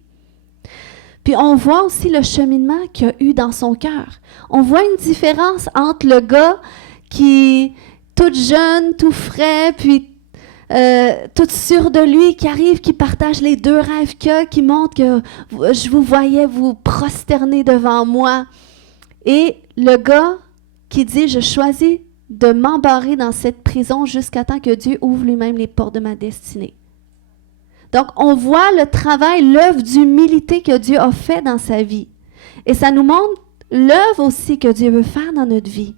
Puis on voit aussi le cheminement qu'il a eu dans son cœur. On voit une différence entre le gars qui, tout jeune, tout frais, puis tout sûr de lui, qui arrive, qui partage les deux rêves qu'il a, qui montre que je vous voyais vous prosterner devant moi. Et le gars qui dit, je choisis de m'embarrer dans cette prison jusqu'à temps que Dieu ouvre lui-même les portes de ma destinée. Donc, on voit le travail, l'œuvre d'humilité que Dieu a fait dans sa vie. Et ça nous montre l'œuvre aussi que Dieu veut faire dans notre vie.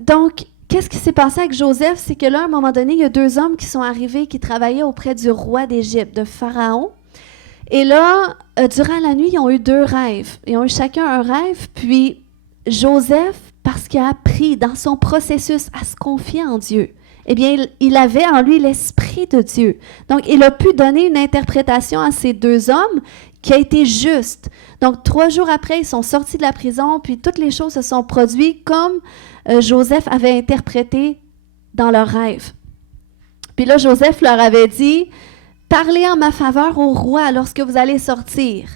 Donc, qu'est-ce qui s'est passé avec Joseph? C'est que là, à un moment donné, il y a 2 hommes qui sont arrivés, qui travaillaient auprès du roi d'Égypte, de Pharaon. Et là, durant la nuit, ils ont eu 2 rêves. Ils ont eu chacun un rêve, puis Joseph, parce qu'il a appris dans son processus à se confier en Dieu, eh bien, il avait en lui l'Esprit de Dieu. Donc, il a pu donner une interprétation à ces 2 hommes qui a été juste. Donc, 3 jours après, ils sont sortis de la prison, puis toutes les choses se sont produites comme Joseph avait interprété dans leurs rêves. Puis là, Joseph leur avait dit, « Parlez en ma faveur au roi lorsque vous allez sortir. »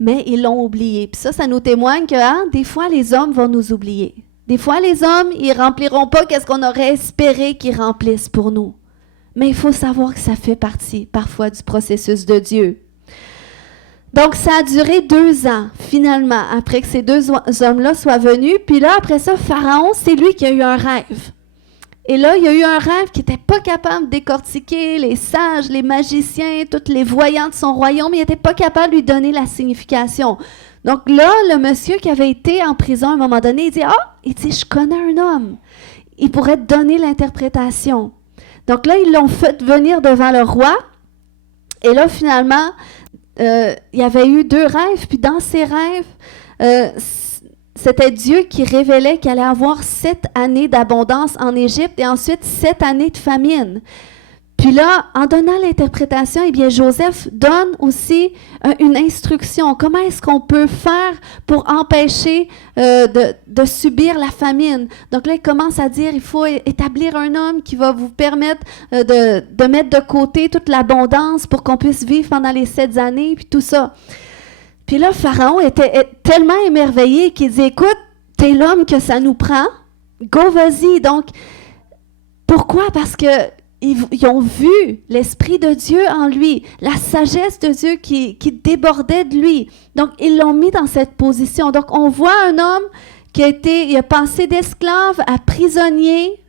Mais ils l'ont oublié. Puis ça nous témoigne que des fois, les hommes vont nous oublier. Des fois, les hommes, ils rempliront pas qu'est-ce qu'on aurait espéré qu'ils remplissent pour nous. Mais il faut savoir que ça fait partie, parfois, du processus de Dieu. Donc, ça a duré 2 ans, finalement, après que ces 2 hommes-là soient venus. Puis là, après ça, Pharaon, c'est lui qui a eu un rêve. Et là, il y a eu un rêve qui n'était pas capable de décortiquer les sages, les magiciens, tous les voyants de son royaume. Il n'était pas capable de lui donner la signification. Donc là, le monsieur qui avait été en prison à un moment donné, il dit, je connais un homme. Il pourrait te donner l'interprétation. Donc là, ils l'ont fait venir devant le roi. Et là, finalement, il y avait eu 2 rêves. Puis dans ces rêves, c'était Dieu qui révélait qu'il allait avoir 7 années d'abondance en Égypte et ensuite 7 années de famine. Puis là, en donnant l'interprétation, eh bien, Joseph donne aussi une instruction. Comment est-ce qu'on peut faire pour empêcher de subir la famine? Donc là, il commence à dire, il faut établir un homme qui va vous permettre de mettre de côté toute l'abondance pour qu'on puisse vivre pendant les 7 années, puis tout ça. Puis là, Pharaon était tellement émerveillé qu'il dit, écoute, t'es l'homme que ça nous prend, go, vas-y. Donc, pourquoi? Parce que ils ont vu l'Esprit de Dieu en lui, la sagesse de Dieu qui débordait de lui. Donc, ils l'ont mis dans cette position. Donc, on voit un homme il a passé d'esclave à prisonnier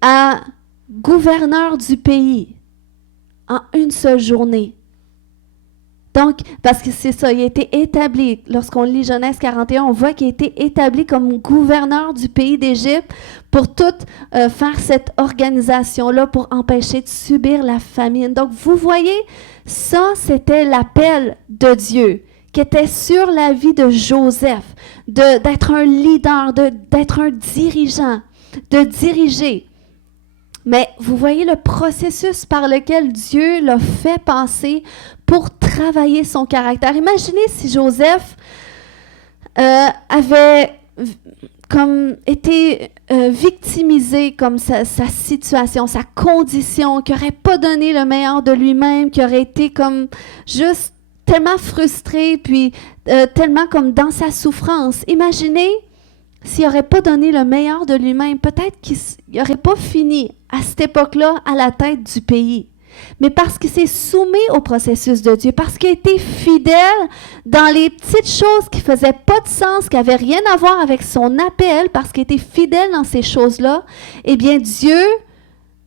à gouverneur du pays en une seule journée. Donc, parce que c'est ça, il a été établi, lorsqu'on lit Genèse 41, on voit qu'il a été établi comme gouverneur du pays d'Égypte pour faire cette organisation-là pour empêcher de subir la famine. Donc, vous voyez, ça, c'était l'appel de Dieu qui était sur la vie de Joseph, d'être un leader, d'être un dirigeant, de diriger. Mais vous voyez le processus par lequel Dieu l'a fait passer pour travailler son caractère. Imaginez si Joseph avait comme été victimisé comme sa situation, sa condition, qui n'aurait pas donné le meilleur de lui-même, qui aurait été comme juste tellement frustré, puis tellement comme dans sa souffrance. Imaginez s'il n'aurait pas donné le meilleur de lui-même, peut-être qu'il n'aurait pas fini à cette époque-là à la tête du pays. Mais parce qu'il s'est soumis au processus de Dieu, parce qu'il a été fidèle dans les petites choses qui ne faisaient pas de sens, qui n'avaient rien à voir avec son appel, parce qu'il était fidèle dans ces choses-là, eh bien Dieu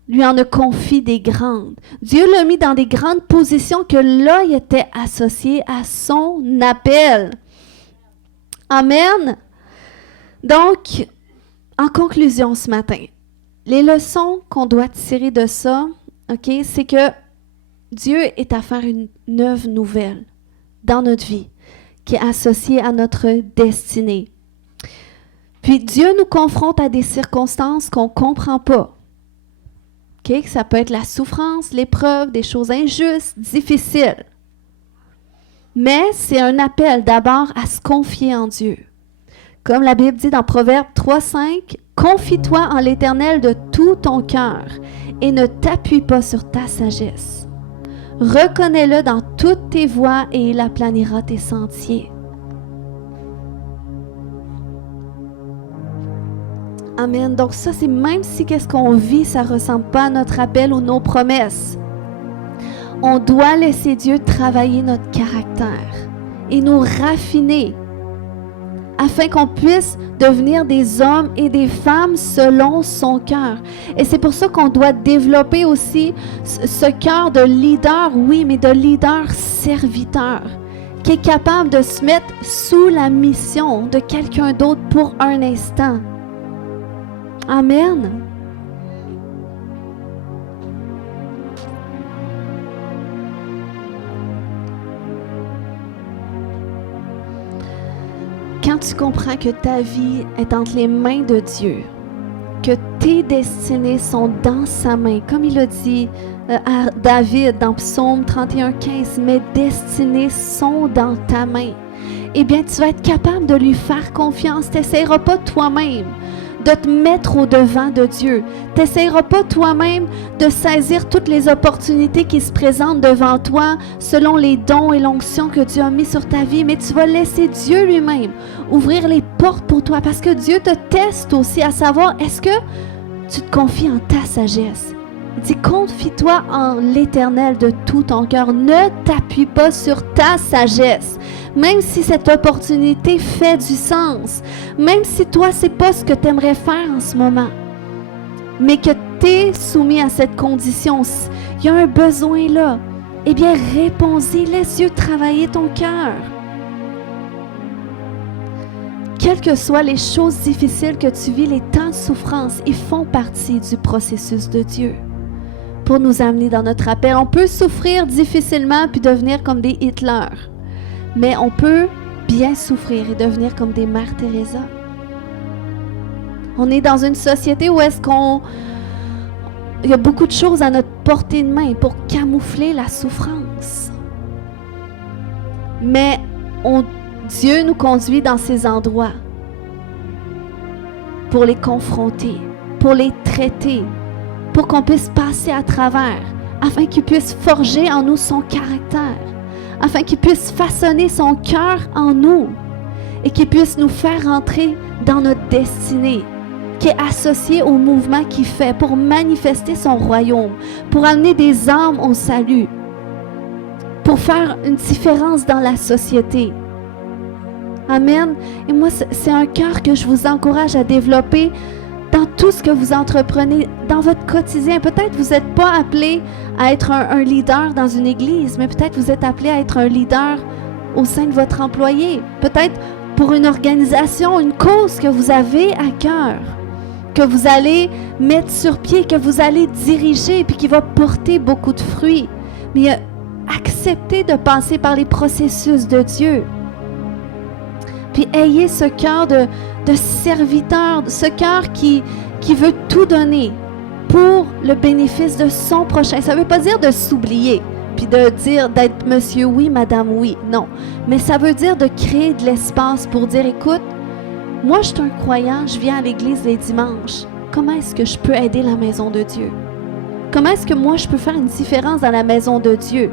lui en a confié des grandes. Dieu l'a mis dans des grandes positions que là, il était associé à son appel. Amen. Donc, en conclusion ce matin, les leçons qu'on doit tirer de ça, c'est que Dieu est à faire une œuvre nouvelle dans notre vie, qui est associée à notre destinée. Puis Dieu nous confronte à des circonstances qu'on ne comprend pas. Ça peut être la souffrance, l'épreuve, des choses injustes, difficiles. Mais c'est un appel d'abord à se confier en Dieu. Comme la Bible dit dans Proverbe 3,5, « Confie-toi en l'Éternel de tout ton cœur et ne t'appuie pas sur ta sagesse. Reconnais-le dans toutes tes voies et il aplanira tes sentiers. » Amen. Donc ça, c'est même si qu'est-ce qu'on vit, ça ne ressemble pas à notre appel ou nos promesses. On doit laisser Dieu travailler notre caractère et nous raffiner afin qu'on puisse devenir des hommes et des femmes selon son cœur. Et c'est pour ça qu'on doit développer aussi ce cœur de leader, oui, mais de leader serviteur, qui est capable de se mettre sous la mission de quelqu'un d'autre pour un instant. Amen. Quand tu comprends que ta vie est entre les mains de Dieu, que tes destinées sont dans sa main, comme il a dit à David dans Psaume 31:15, mes destinées sont dans ta main, eh bien tu vas être capable de lui faire confiance. Tu n'essaieras pas toi-même de te mettre au-devant de Dieu. Tu n'essaieras pas toi-même de saisir toutes les opportunités qui se présentent devant toi selon les dons et l'onction que Dieu a mis sur ta vie, mais tu vas laisser Dieu lui-même ouvrir les portes pour toi, parce que Dieu te teste aussi à savoir, est-ce que tu te confies en ta sagesse? Il dit, confie-toi en l'Éternel de tout ton cœur. Ne t'appuie pas sur ta sagesse. Même si cette opportunité fait du sens, même si toi, c'est pas ce que tu aimerais faire en ce moment, mais que tu es soumis à cette condition, il y a un besoin là, eh bien, réponds-y, laisse Dieu travailler ton cœur. Quelles que soient les choses difficiles que tu vis, les temps de souffrance, ils font partie du processus de Dieu pour nous amener dans notre appel. On peut souffrir difficilement puis devenir comme des Hitler, mais on peut bien souffrir et devenir comme des Mères Teresa. On est dans une société où il y a beaucoup de choses à notre portée de main pour camoufler la souffrance. Mais Dieu nous conduit dans ces endroits pour les confronter, pour les traiter, pour qu'on puisse passer à travers, afin qu'il puisse forger en nous son caractère, afin qu'il puisse façonner son cœur en nous et qu'il puisse nous faire entrer dans notre destinée, qui est associée au mouvement qu'il fait pour manifester son royaume, pour amener des âmes au salut, pour faire une différence dans la société. Amen. Et moi, c'est un cœur que je vous encourage à développer dans tout ce que vous entreprenez, dans votre quotidien. Peut-être vous n'êtes pas appelé à être un leader dans une église, mais peut-être vous êtes appelé à être un leader au sein de votre employé. Peut-être pour une organisation, une cause que vous avez à cœur, que vous allez mettre sur pied, que vous allez diriger, puis qui va porter beaucoup de fruits. Mais acceptez de passer par les processus de Dieu. Puis ayez ce cœur de serviteur, ce cœur qui veut tout donner pour le bénéfice de son prochain. Ça ne veut pas dire de s'oublier, puis de dire d'être monsieur oui, madame oui, non. Mais ça veut dire de créer de l'espace pour dire, écoute, moi je suis un croyant, je viens à l'église les dimanches. Comment est-ce que je peux aider la maison de Dieu? Comment est-ce que moi je peux faire une différence dans la maison de Dieu?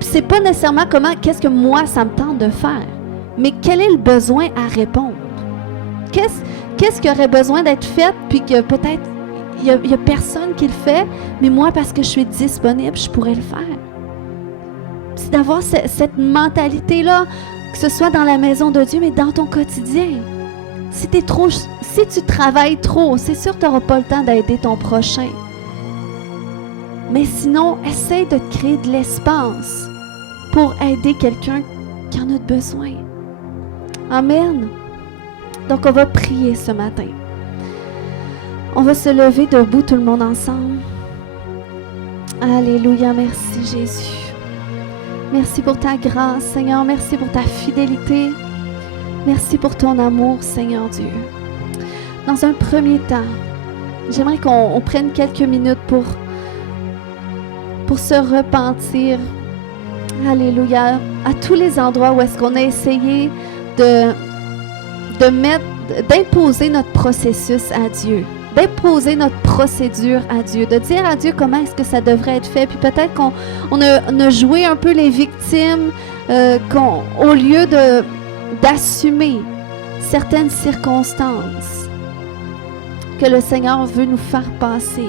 Puis c'est pas nécessairement qu'est-ce que moi ça me tente de faire, mais quel est le besoin à répondre? Qu'est-ce qui aurait besoin d'être fait, puis que peut-être il y a personne qui le fait, mais moi, parce que je suis disponible, je pourrais le faire. C'est d'avoir cette mentalité-là, que ce soit dans la maison de Dieu, mais dans ton quotidien. Si tu travailles trop, c'est sûr que tu n'auras pas le temps d'aider ton prochain. Mais sinon, essaye de te créer de l'espace pour aider quelqu'un qui en a besoin. Amen. Donc, on va prier ce matin. On va se lever debout tout le monde ensemble. Alléluia, merci Jésus. Merci pour ta grâce, Seigneur. Merci pour ta fidélité. Merci pour ton amour, Seigneur Dieu. Dans un premier temps, j'aimerais qu'on prenne quelques minutes pour se repentir. Alléluia. À tous les endroits où est-ce qu'on a essayé d'imposer notre processus à Dieu, d'imposer notre procédure à Dieu, de dire à Dieu comment est-ce que ça devrait être fait. Puis peut-être qu'on a joué un peu les victimes au lieu d'assumer certaines circonstances que le Seigneur veut nous faire passer.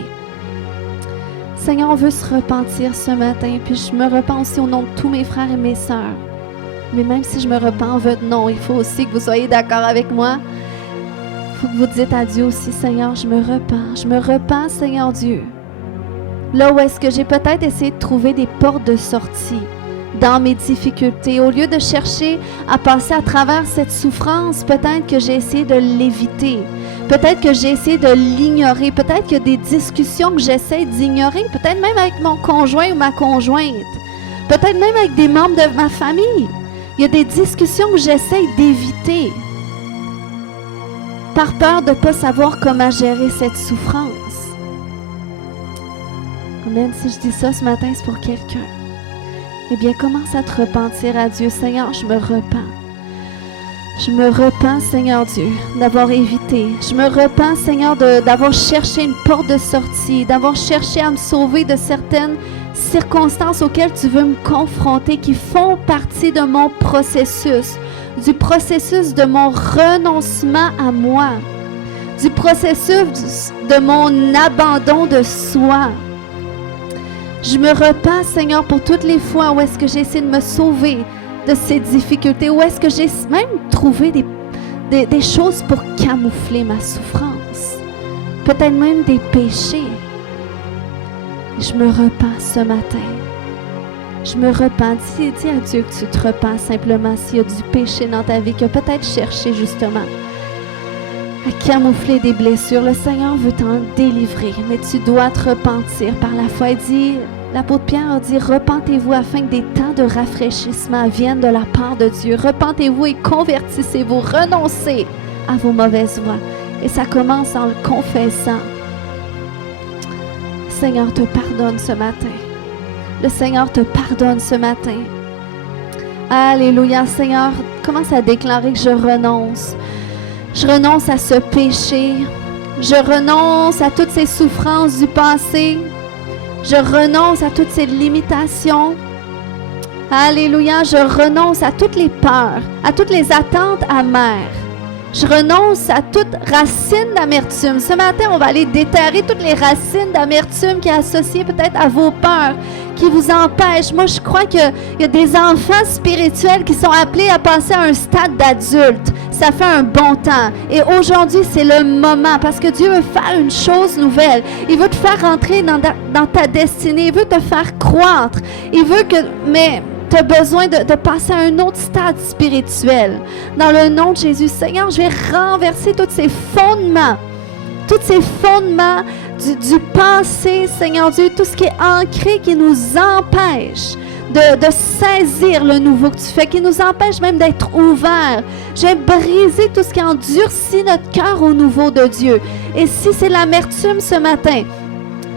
Seigneur, on veut se repentir ce matin, puis je me repens aussi au nom de tous mes frères et mes sœurs. Mais même si je me repens en votre nom, il faut aussi que vous soyez d'accord avec moi. Il faut que vous dites à Dieu aussi, Seigneur, je me repens, Seigneur Dieu. Là où est-ce que j'ai peut-être essayé de trouver des portes de sortie, dans mes difficultés. Au lieu de chercher à passer à travers cette souffrance, peut-être que j'ai essayé de l'éviter. Peut-être que j'ai essayé de l'ignorer. Peut-être qu'il y a des discussions que j'essaie d'ignorer. Peut-être même avec mon conjoint ou ma conjointe. Peut-être même avec des membres de ma famille. Il y a des discussions que j'essaie d'éviter. Par peur de ne pas savoir comment gérer cette souffrance. Amen. Si je dis ça ce matin, c'est pour quelqu'un. Eh bien, commence à te repentir à Dieu. Seigneur, je me repens. Je me repens, Seigneur Dieu, d'avoir évité. Je me repens, Seigneur, d'avoir cherché une porte de sortie, d'avoir cherché à me sauver de certaines circonstances auxquelles tu veux me confronter, qui font partie de mon processus, du processus de mon renoncement à moi, du processus de mon abandon de soi. Je me repens, Seigneur, pour toutes les fois où est-ce que j'ai essayé de me sauver de ces difficultés, où est-ce que j'ai même trouvé des choses pour camoufler ma souffrance, peut-être même des péchés. Je me repens ce matin. Je me repens. Dis à Dieu que tu te repens simplement s'il y a du péché dans ta vie, que peut-être cherché justement à camoufler des blessures. Le Seigneur veut t'en délivrer, mais tu dois te repentir par la foi. Il dit, l'apôtre Pierre a dit, repentez-vous afin que des temps de rafraîchissement viennent de la part de Dieu. Repentez-vous et convertissez-vous, renoncez à vos mauvaises voies. Et ça commence en le confessant. Le Seigneur te pardonne ce matin. Le Seigneur te pardonne ce matin. Alléluia, Seigneur, commence à déclarer que je renonce. Je renonce à ce péché. Je renonce à toutes ces souffrances du passé. Je renonce à toutes ces limitations. Alléluia, je renonce à toutes les peurs, à toutes les attentes amères. Je renonce à toute racine d'amertume. Ce matin, on va aller déterrer toutes les racines d'amertume qui sont associées peut-être à vos peurs, qui vous empêchent. Moi, je crois qu'il y a des enfants spirituels qui sont appelés à passer à un stade d'adulte. Ça fait un bon temps. Et aujourd'hui, c'est le moment parce que Dieu veut faire une chose nouvelle. Il veut te faire rentrer dans ta destinée. Il veut te faire croître. Il veut que... Mais tu as besoin de passer à un autre stade spirituel. Dans le nom de Jésus, Seigneur, je vais renverser tous ces fondements du passé, Seigneur Dieu, tout ce qui est ancré, qui nous empêche de saisir le nouveau que tu fais, qui nous empêche même d'être ouverts. J'ai brisé tout ce qui endurcit notre cœur au nouveau de Dieu. Et si c'est l'amertume ce matin,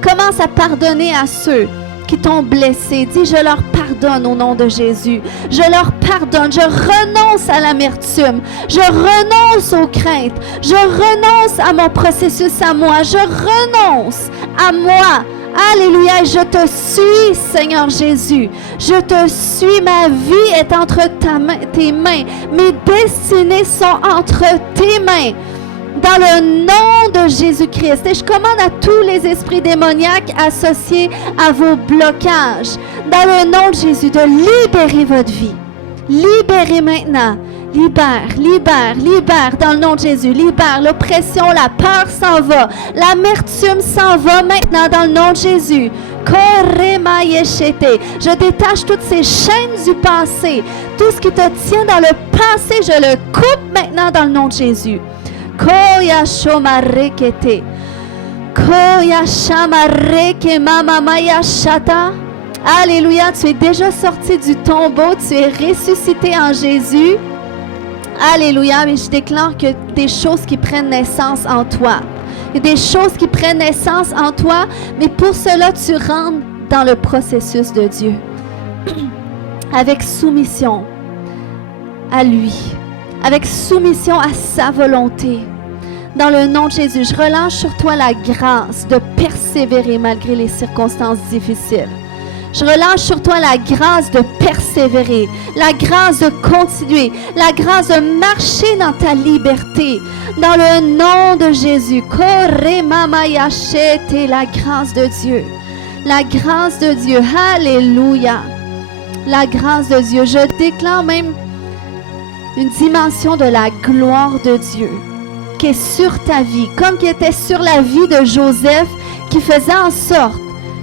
commence à pardonner à ceux qui t'ont blessé. Dis, je leur pardonne au nom de Jésus. Je leur pardonne. Je renonce à l'amertume. Je renonce aux craintes. Je renonce à mon processus à moi. Je renonce à moi. Alléluia, je te suis, Seigneur Jésus. Je te suis, ma vie est entre tes mains. Mes destinées sont entre tes mains. Dans le nom de Jésus-Christ. Et je commande à tous les esprits démoniaques associés à vos blocages, dans le nom de Jésus, de libérer votre vie. Libérez maintenant. Libère, libère, libère dans le nom de Jésus. Libère l'oppression, la peur s'en va. L'amertume s'en va maintenant dans le nom de Jésus. Je détache toutes ces chaînes du passé. Tout ce qui te tient dans le passé, je le coupe maintenant dans le nom de Jésus. Koya shomarekete. Koya shamareke mama maya shata. Alléluia, tu es déjà sorti du tombeau, tu es ressuscité en Jésus. Alléluia, mais je déclare que des choses qui prennent naissance en toi. Il y a des choses qui prennent naissance en toi, mais pour cela, tu rentres dans le processus de Dieu. Avec soumission à lui. Avec soumission à sa volonté. Dans le nom de Jésus, je relâche sur toi la grâce de persévérer malgré les circonstances difficiles. Je relâche sur toi la grâce de persévérer, la grâce de continuer, la grâce de marcher dans ta liberté. Dans le nom de Jésus, la grâce de Dieu. La grâce de Dieu, alléluia. La grâce de Dieu, je déclare même une dimension de la gloire de Dieu qui est sur ta vie, comme qui était sur la vie de Joseph, qui faisait en sorte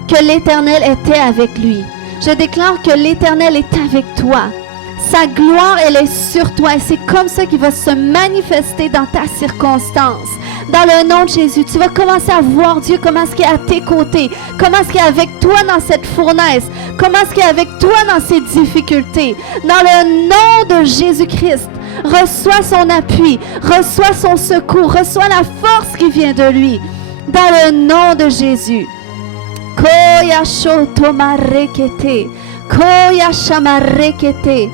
que l'Éternel était avec lui. Je déclare que l'Éternel est avec toi. Sa gloire, elle est sur toi. Et c'est comme ça qu'il va se manifester dans ta circonstance. Dans le nom de Jésus, tu vas commencer à voir Dieu comment est-ce qu'il est à tes côtés, comment est-ce qu'il est avec toi dans cette fournaise, comment est-ce qu'il est avec toi dans ces difficultés. Dans le nom de Jésus-Christ, reçois son appui, reçois son secours, reçois la force qui vient de lui. Dans le nom de Jésus. Koya shotomarekete, koya shamarekete,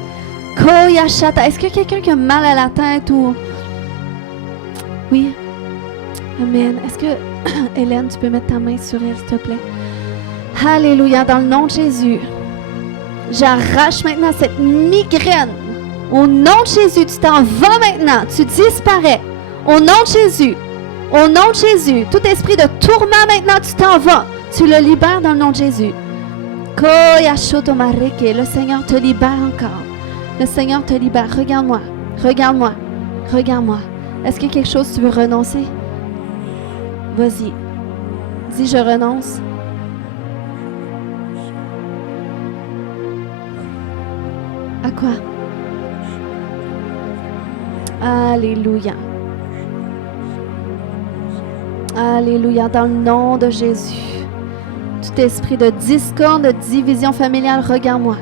koya shata. Est-ce qu'il y a quelqu'un qui a mal à la tête ou... Oui. Amen. Est-ce que, Hélène, tu peux mettre ta main sur elle, s'il te plaît? Alléluia. Dans le nom de Jésus, j'arrache maintenant cette migraine. Au nom de Jésus, tu t'en vas maintenant. Tu disparais. Au nom de Jésus. Au nom de Jésus. Tout esprit de tourment maintenant, tu t'en vas. Tu le libères dans le nom de Jésus. Le Seigneur te libère encore. Le Seigneur te libère. Regarde-moi. Regarde-moi. Regarde-moi. Est-ce qu'il y a quelque chose que tu veux renoncer? Vas-y. Dis, je renonce. À quoi? Alléluia. Alléluia. Dans le nom de Jésus. Tout esprit de discorde, de division familiale, regarde-moi.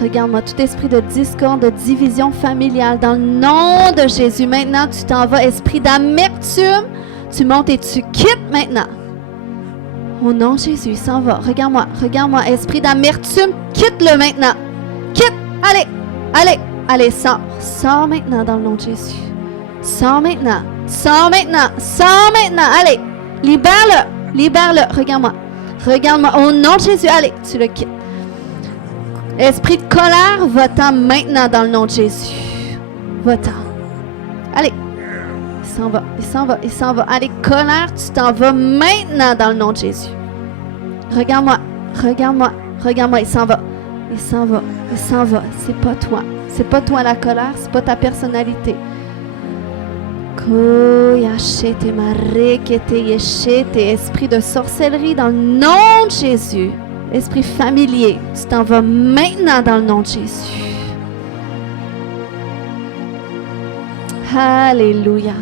Regarde-moi. Tout esprit de discorde, de division familiale, dans le nom de Jésus. Maintenant, tu t'en vas. Esprit d'amertume, tu montes et tu quittes maintenant. Au nom de Jésus, il s'en va. Regarde-moi, regarde-moi. Esprit d'amertume, quitte-le maintenant. Quitte. Allez, allez, allez, sors. Sors maintenant dans le nom de Jésus. Sors maintenant. Sors maintenant. Sors maintenant. Allez, libère-le. Libère-le. Regarde-moi. Regarde-moi. Au nom de Jésus, allez, tu le quittes. Esprit de colère, va-t'en maintenant dans le nom de Jésus. Va-t'en. Allez. Il s'en va, il s'en va, il s'en va. Allez, colère, tu t'en vas maintenant dans le nom de Jésus. Regarde-moi, regarde-moi, regarde-moi, il s'en va. Il s'en va, il s'en va. C'est pas toi. C'est pas toi la colère, c'est pas ta personnalité. Esprit de sorcellerie dans le nom de Jésus. Esprit familier, tu t'en vas maintenant dans le nom de Jésus. Alléluia.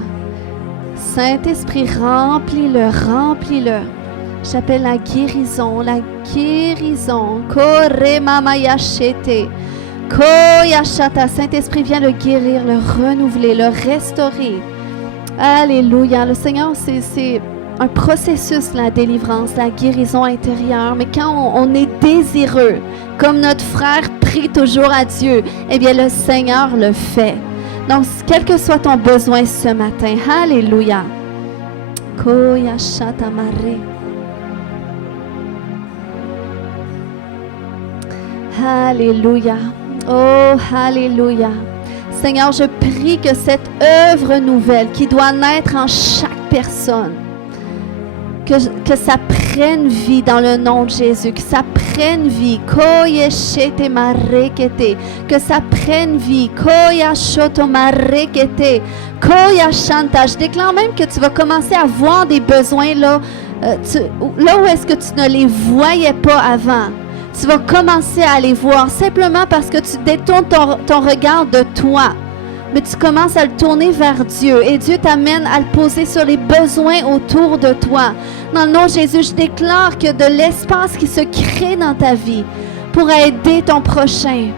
Saint-Esprit, remplis-le, remplis-le. J'appelle la guérison, la guérison. Koremamayashete. Koyashata. Saint-Esprit, viens le guérir, le renouveler, le restaurer. Alléluia. Le Seigneur, c'est un processus, la délivrance, la guérison intérieure. Mais quand on est désireux, comme notre frère prie toujours à Dieu, eh bien, le Seigneur le fait. Donc, quel que soit ton besoin ce matin, alléluia. Koyashatamare. Alléluia. Oh, alléluia. Seigneur, je prie que cette œuvre nouvelle qui doit naître en chaque personne, que ça prenne vie dans le nom de Jésus, que ça prenne vie, que ça prenne vie, je déclare même que tu vas commencer à voir des besoins là, là où est-ce que tu ne les voyais pas avant. Tu vas commencer à les voir simplement parce que tu détournes ton regard de toi. Mais tu commences à le tourner vers Dieu et Dieu t'amène à le poser sur les besoins autour de toi. Dans le nom de Jésus, je déclare que de l'espace qui se crée dans ta vie pour aider ton prochain.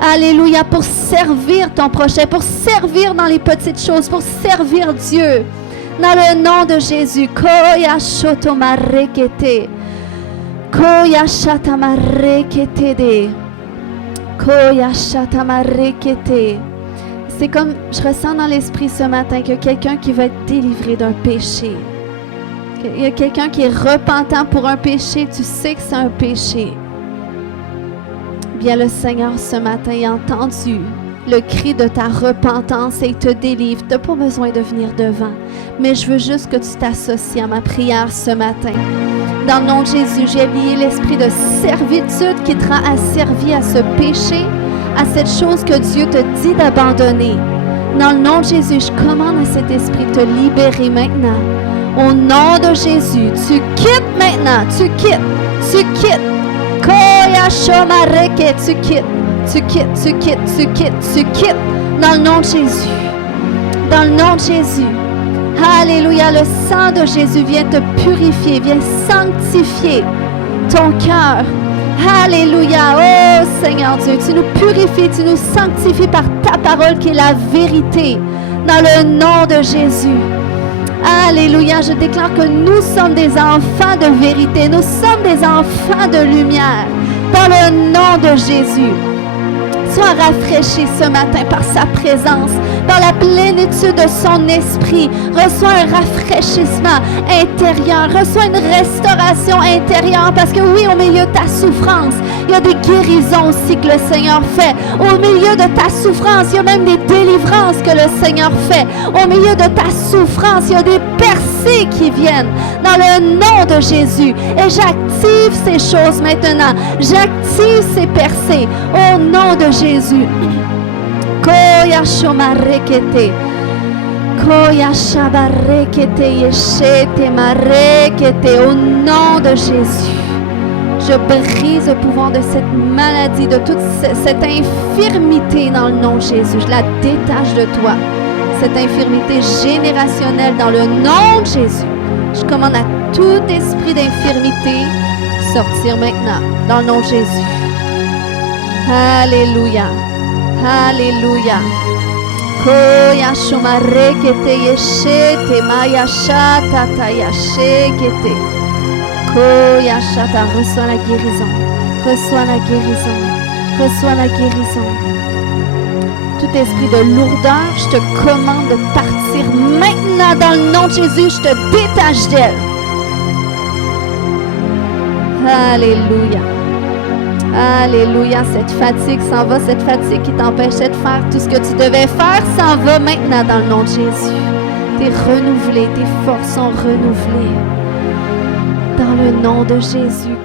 Alléluia, pour servir ton prochain, pour servir dans les petites choses, pour servir Dieu. Dans le nom de Jésus, Koya shotomarekete. Koya shatamarekete de. Koya shatamarekete. C'est comme, je ressens dans l'esprit ce matin qu'il y a quelqu'un qui va être délivré d'un péché. Il y a quelqu'un qui est repentant pour un péché, tu sais que c'est un péché. Bien, le Seigneur ce matin a entendu le cri de ta repentance et il te délivre. Tu n'as pas besoin de venir devant, mais je veux juste que tu t'associes à ma prière ce matin. Dans le nom de Jésus, j'ai lié l'esprit de servitude qui t'a asservi à ce péché, à cette chose que Dieu te dit d'abandonner. Dans le nom de Jésus, je commande à cet esprit de te libérer maintenant. Au nom de Jésus, tu quittes maintenant, tu quittes. Koya Tu quittes, tu quittes, tu quittes, tu quittes, tu quittes. Dans le nom de Jésus. Dans le nom de Jésus. Alléluia. Le sang de Jésus vient te purifier, vient sanctifier ton cœur. Alléluia. Oh Seigneur Dieu, tu nous purifies, tu nous sanctifies par ta parole qui est la vérité. Dans le nom de Jésus. Alléluia. Je déclare que nous sommes des enfants de vérité. Nous sommes des enfants de lumière. Dans le nom de Jésus. Sois rafraîchi ce matin par sa présence, par la plénitude de son esprit. Reçois un rafraîchissement intérieur. Reçois une restauration intérieure. Parce que oui, au milieu de ta souffrance, il y a des guérisons aussi que le Seigneur fait. Au milieu de ta souffrance, il y a même des délivrances que le Seigneur fait. Au milieu de ta souffrance, il y a des percées qui viennent. Dans le nom de Jésus. Et j'active ces choses maintenant. J'active ces percées. Au nom de Jésus. Koya shomarekete. Koya shabarekete yeshete marekete. Au nom de Jésus. Je brise le pouvoir de cette maladie, de toute cette infirmité dans le nom de Jésus. Je la détache de toi. Cette infirmité générationnelle dans le nom de Jésus. Je commande à tout esprit d'infirmité sortir maintenant dans le nom de Jésus. Alléluia. Alléluia. Koya shumarekete yeshete maya shatata yashekete. Koya shata. Reçois la guérison. Reçois la guérison. Reçois la guérison. Tout esprit de lourdeur, je te commande de partir maintenant dans le nom de Jésus. Je te détache d'elle. Alléluia. Alléluia. Cette fatigue s'en va. Cette fatigue qui t'empêchait de faire tout ce que tu devais faire s'en va maintenant dans le nom de Jésus. T'es renouvelé. Tes forces sont renouvelées. Dans le nom de Jésus.